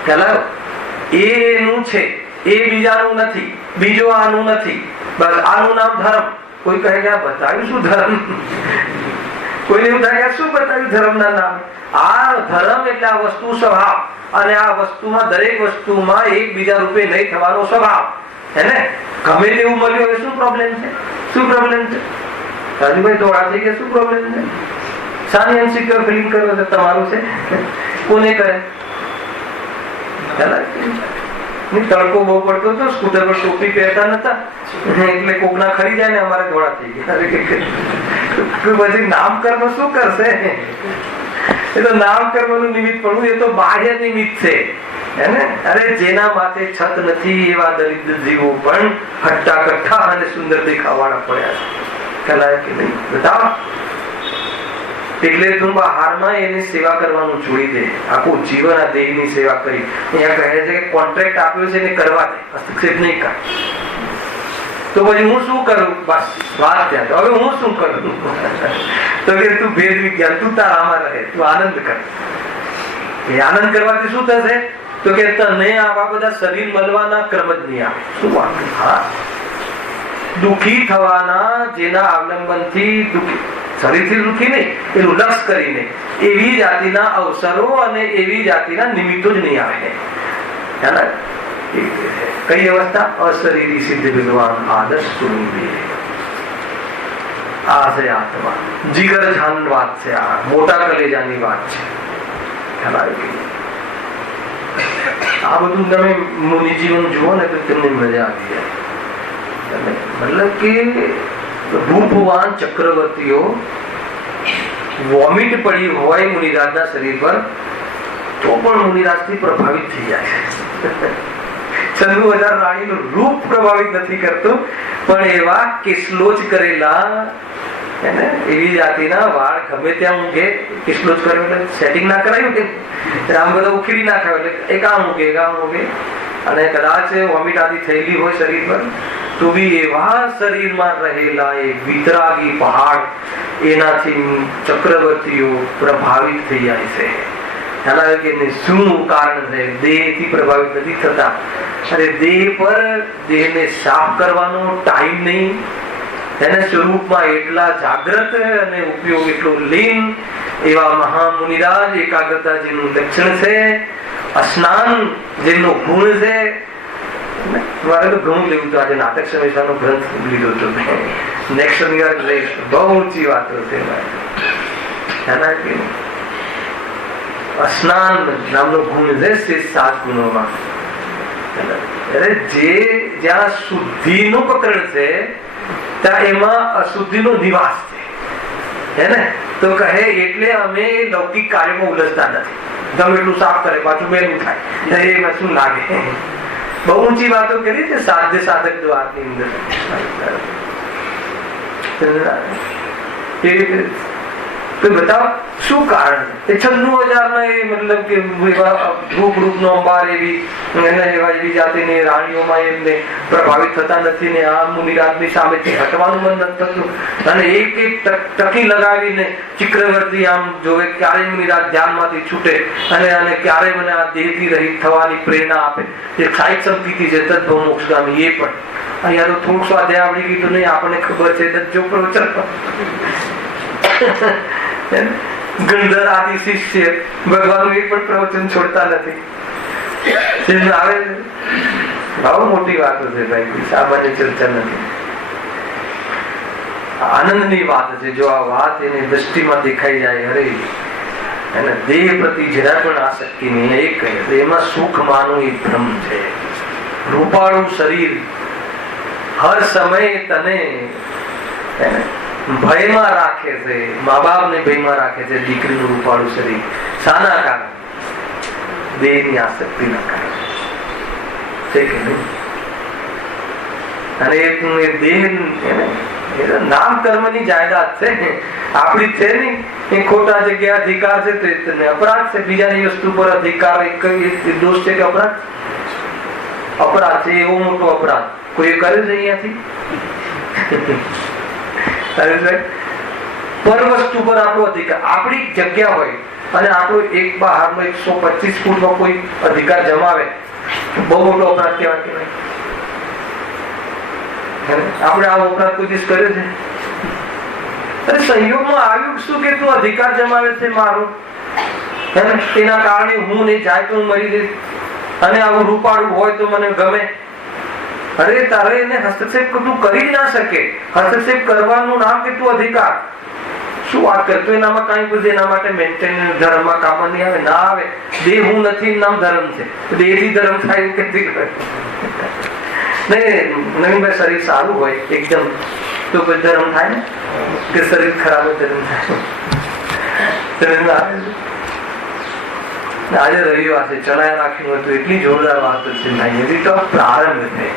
ખ્યાલ એનું છે, એ બીજાનું નથી, બીજો આનું નથી, બસ આનું નામ ધર્મ. કોઈ કહે કે આ બતાવ્યું શું ધર્મ? કોઈને એવું થાય કે શું બતાવ્યું ધર્મના નામ? આ ધર્મ એટલે આ વસ્તુ સ્વભાવ, અને આ વસ્તુમાં દરેક વસ્તુમાં એકબીજા રૂપે નહીં થવાનો સ્વભાવ, હે ને? ગમે તેવું મળ્યું હવે શું પ્રોબ્લેમ છે? શું પ્રોબ્લેમ છે? રાજુભાઈ ધોળા થઈ ગયા, શું પ્રોબ્લેમ છે? સાની અનસિક્યોર ફિલિંગ કરો છો તમારું છે? કોને કરે? તડકો બહુ પડતો હતો, સ્કૂટર પર ટોપી પહેરતા નતા એટલે કોકના ખરી જાય ને અમારે ધોળા થઈ ગયા. પછી નામકર્મ શું કરશે? એ તો નામકર્મનું નિમિત્ત પડવું એ તો બાહ્ય નિમિત્ત છે, હે ને? અરે જેના માથે છત નથી એવા દરિદ્ર જીવો પણ હટ્ટા કટ્ટા અને સુંદર દેખાવાળા પડ્યા છે. કલાય કે નહીં? બતાવો. એટલે તું બહારમાં એની સેવા કરવાનું છોડી દે. આખું જીવન આ દેહની સેવા કરી. અહીંયા કહે છે કે કોન્ટ્રાક્ટ આપ્યો છે એને કરવા દે, હસ્તક્ષેપ નહીં કર. તો પછી હું શું કરું? બસ વાત ત્યાં. હવે હું શું કરું? તો કે તું ભેદ વિજ્ઞાન, તું તારામાં રહે, તું આનંદ કર. એ આનંદ કરવાથી શું થશે? તો કે તને આવા બધા શરીર મળવાના ક્રમ જ નહીં આવે. શું વાત? હા, દુઃખી થવાના જેના અવલંબનથી દુઃખી, શરીરથી દુઃખી નહીં, એનું લક્ષ કરીને એવી જાતિના અવસરો અને એવી જાતિના નિમિત્તો જ નહીં આવે. કઈ અવસ્થા? અશરીરી સિદ્ધ વિદ્વાન આદર્શ સુનિધિ. આ છે આત્મા. જીગર જાન વાત છે, આ મોટા કલેજાની વાત છે. આ બધું તમે મુનિ જીવન જુઓ ને તો તમને મજા આવી જાય. મતલબ કે રૂપવાન ચક્રવર્તીઓ વોમિટ પડી હોય મુનિરાજના શરીર પર તો પણ મુનિરાજથી પ્રભાવિત થઈ જાય. ચંદુ હજાર રાણીનું રૂપ પ્રભાવિત નથી કરતું, પણ એવા કેસલોચ કરેલા, એવી જાતિના વાળ ગમે ત્યાં ઊંઘે. કેસલોચ કર્યો એટલે સેટિંગ ના કરાયું કે આમ બધા ઉખેડી નાખ્યો એટલે એક આમ ઊંઘે, એક આમ ઊંઘે, અને કદાચ વોમિટ આદિ થયેલી હોય શરીર પર તો બી એવા શરીરમાં રહેલા એ વિતરાગી પહાડ એનાથી ચક્રવર્તીઓ પ્રભાવિત થઈ જાય છે. શું કારણ છે? દેહથી પ્રભાવિત નથી થતા. અરે દેહ પર દેહને સાફ કરવાનો ટાઈમ નહીં, એને સ્વરૂપમાં એટલા જાગ્રત અને ઉપયોગ એટલો લીન એવા મહામુનિરાજ એકાગ્રતા જેનું લક્ષણ છે, અસ્નાન જેમનો ગુણ છે. મારે તો ઘણું લેવું હતું. આજે નાટક સમીક્ષાનો ગ્રંથ લીધો હતો. નેક્સ્ટ શનિવાર બહુ ઊંચી વાતો છે. અસ્નાન નામનો ગુણ છે 7 ગુણોમાં. જે જ્યાં શુદ્ધિનું પ્રકરણ છે ત્યાં એમાં અશુદ્ધિનો નિવાસ છે, હે ને? તો કહે એટલે અમે લૌકિક કાર્યમાં ઉલઝતા નથી. ગમે એટલું સાફ કરે પાછું મેલું થાય, એમાં શું લાગે? બહુ ઊંચી વાતો કરી છે સાધ્ય સાધક દ્વારની અંદર. તો બતાવો શું કારણ? એ 96,000 મતલબ કે રૂપનો અંબાર એવી જાતિની રાણીઓમાં એમને પ્રભાવિત થતા નથી ને આ મુનિરાજની સામેથી હટવાનું મન નથી થતું. અને એક ટકી લગાવીને ચક્રવર્તી આમ જોવે ક્યારે મુનિરાજ ધ્યાનમાંથી છૂટે અને ક્યારે મને આ દેહથી રહિત થવાની પ્રેરણા આપે. જે સાહિત્ય સંપત્તિ છે તદ્ભવ મોક્ષગામી. એ પણ અહીંયા તો થોડુંક સ્વાધ્યાય આવડી ગયું તો નહીં, આપણને ખબર છે જો પ્રવચન ગણધર આદિ શિષ્ય ભગવાનનું એક પણ પ્રવચન છોડતા નથી. આવે બહુ મોટી વાતો છે ભાઈ, સામાન્ય ચર્ચા નથી. આનંદની વાત છે. જો આ વાત એની દ્રષ્ટિમાં દેખાઈ જાય, અરે એને દેહ પ્રતિ જરા પણ આસક્તિ નહીં, એ કહે એમાં સુખ માનું એ ભ્રમ છે. રૂપાળું શરીર હર સમય તને ભયમાં રાખે છે, મા બાપ ને ભયમાં રાખે છે. દીકરીનું રૂપાળું શરીર શાના કારણે? દેહની આસક્તિના કારણે છે કે નહીં? અને દેહ નામ કર્મની જાયદાદ છે, આપણી છે નહીં. એ ખોટા જગ્યા અધિકાર છે તો અપરાધ છે. બીજાની વસ્તુ પર અધિકાર દોષ છે કે અપરાધ? અપરાધ છે. એવો મોટો અપરાધ કોઈ કરે છે અહીંયાથી? પર વસ્તુ પર આપણો અધિકાર, આપણી જગ્યા હોય અને આપણો એક બહારનો 125 ફૂટનો કોઈ અધિકાર જમાવે, બહુ મોટો અપરાધ કહેવાય. આપણે આ અપરાધ કોઈ દિવસ કર્યો છે? અરે સંયોગમાં આવ્યું શું કે તું અધિકાર જમાવે છે મારો, તેના કારણે હું નહીં જાય તો હું મરી જઈશ, અને આવું રૂપાળું હોય તો મને ગમે. અરે તારે એને હસ્તક્ષેપ તું કરી જ ના શકે. હસ્તક્ષેપ કરવાનું નામ કે તું અધિકાર. શું વાત કરતો? એનામાં કઈ બધું એના માટે મેન્ટેન ધર્મમાં કામ નહીં આવે, ના આવે. દેહ હું નથી, નામ ધર્મ છે. દેહથી ધર્મ થાય એવું કેથી કરે? નહીં નવીનભાઈ, શરીર સારું હોય એકદમ તો કોઈ ધર્મ થાય ને? કે શરીર ખરાબ હોય ધર્મ થાય? આજે રવિવાર છે, ચણાયા રાખ્યું હતું, એટલી જોરદાર વાત છે. એવી તો પ્રારંભ છે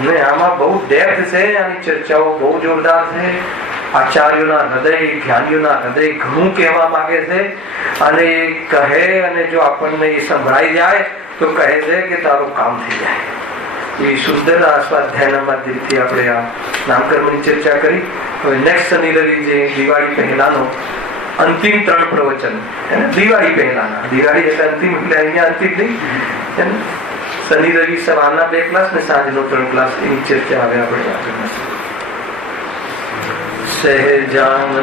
અને આમાં બહુ ડેપ્થ છે. આની ચર્ચાઓ બહુ જોરદાર છે. આચાર્યોના હૃદય, જ્ઞાનીઓના હૃદય ઘણું કહેવા માંગે છે, અને કહે અને જો આપણને એ સંભળાઈ જાય તો કહે છે કે તારું કામ થઈ જાય. એ સુંદર સ્વાધ્યાયના માધ્યમથી આપણે આ નામકર્મની ચર્ચા કરી. હવે નેક્સ્ટ શનિ રવિ જે દિવાળી પહેલાનો અંતિમ 3 પ્રવચન, દિવાળી પહેલાના, દિવાળી એટલે અંતિમ એટલે અહીંયા અંતિમ નહીં, શનિ રવિ સવારના 2 ક્લાસ ને સાંજનો 3 ક્લાસ, એની ચર્ચા હવે આપણે આગળ. સહેજાનંદ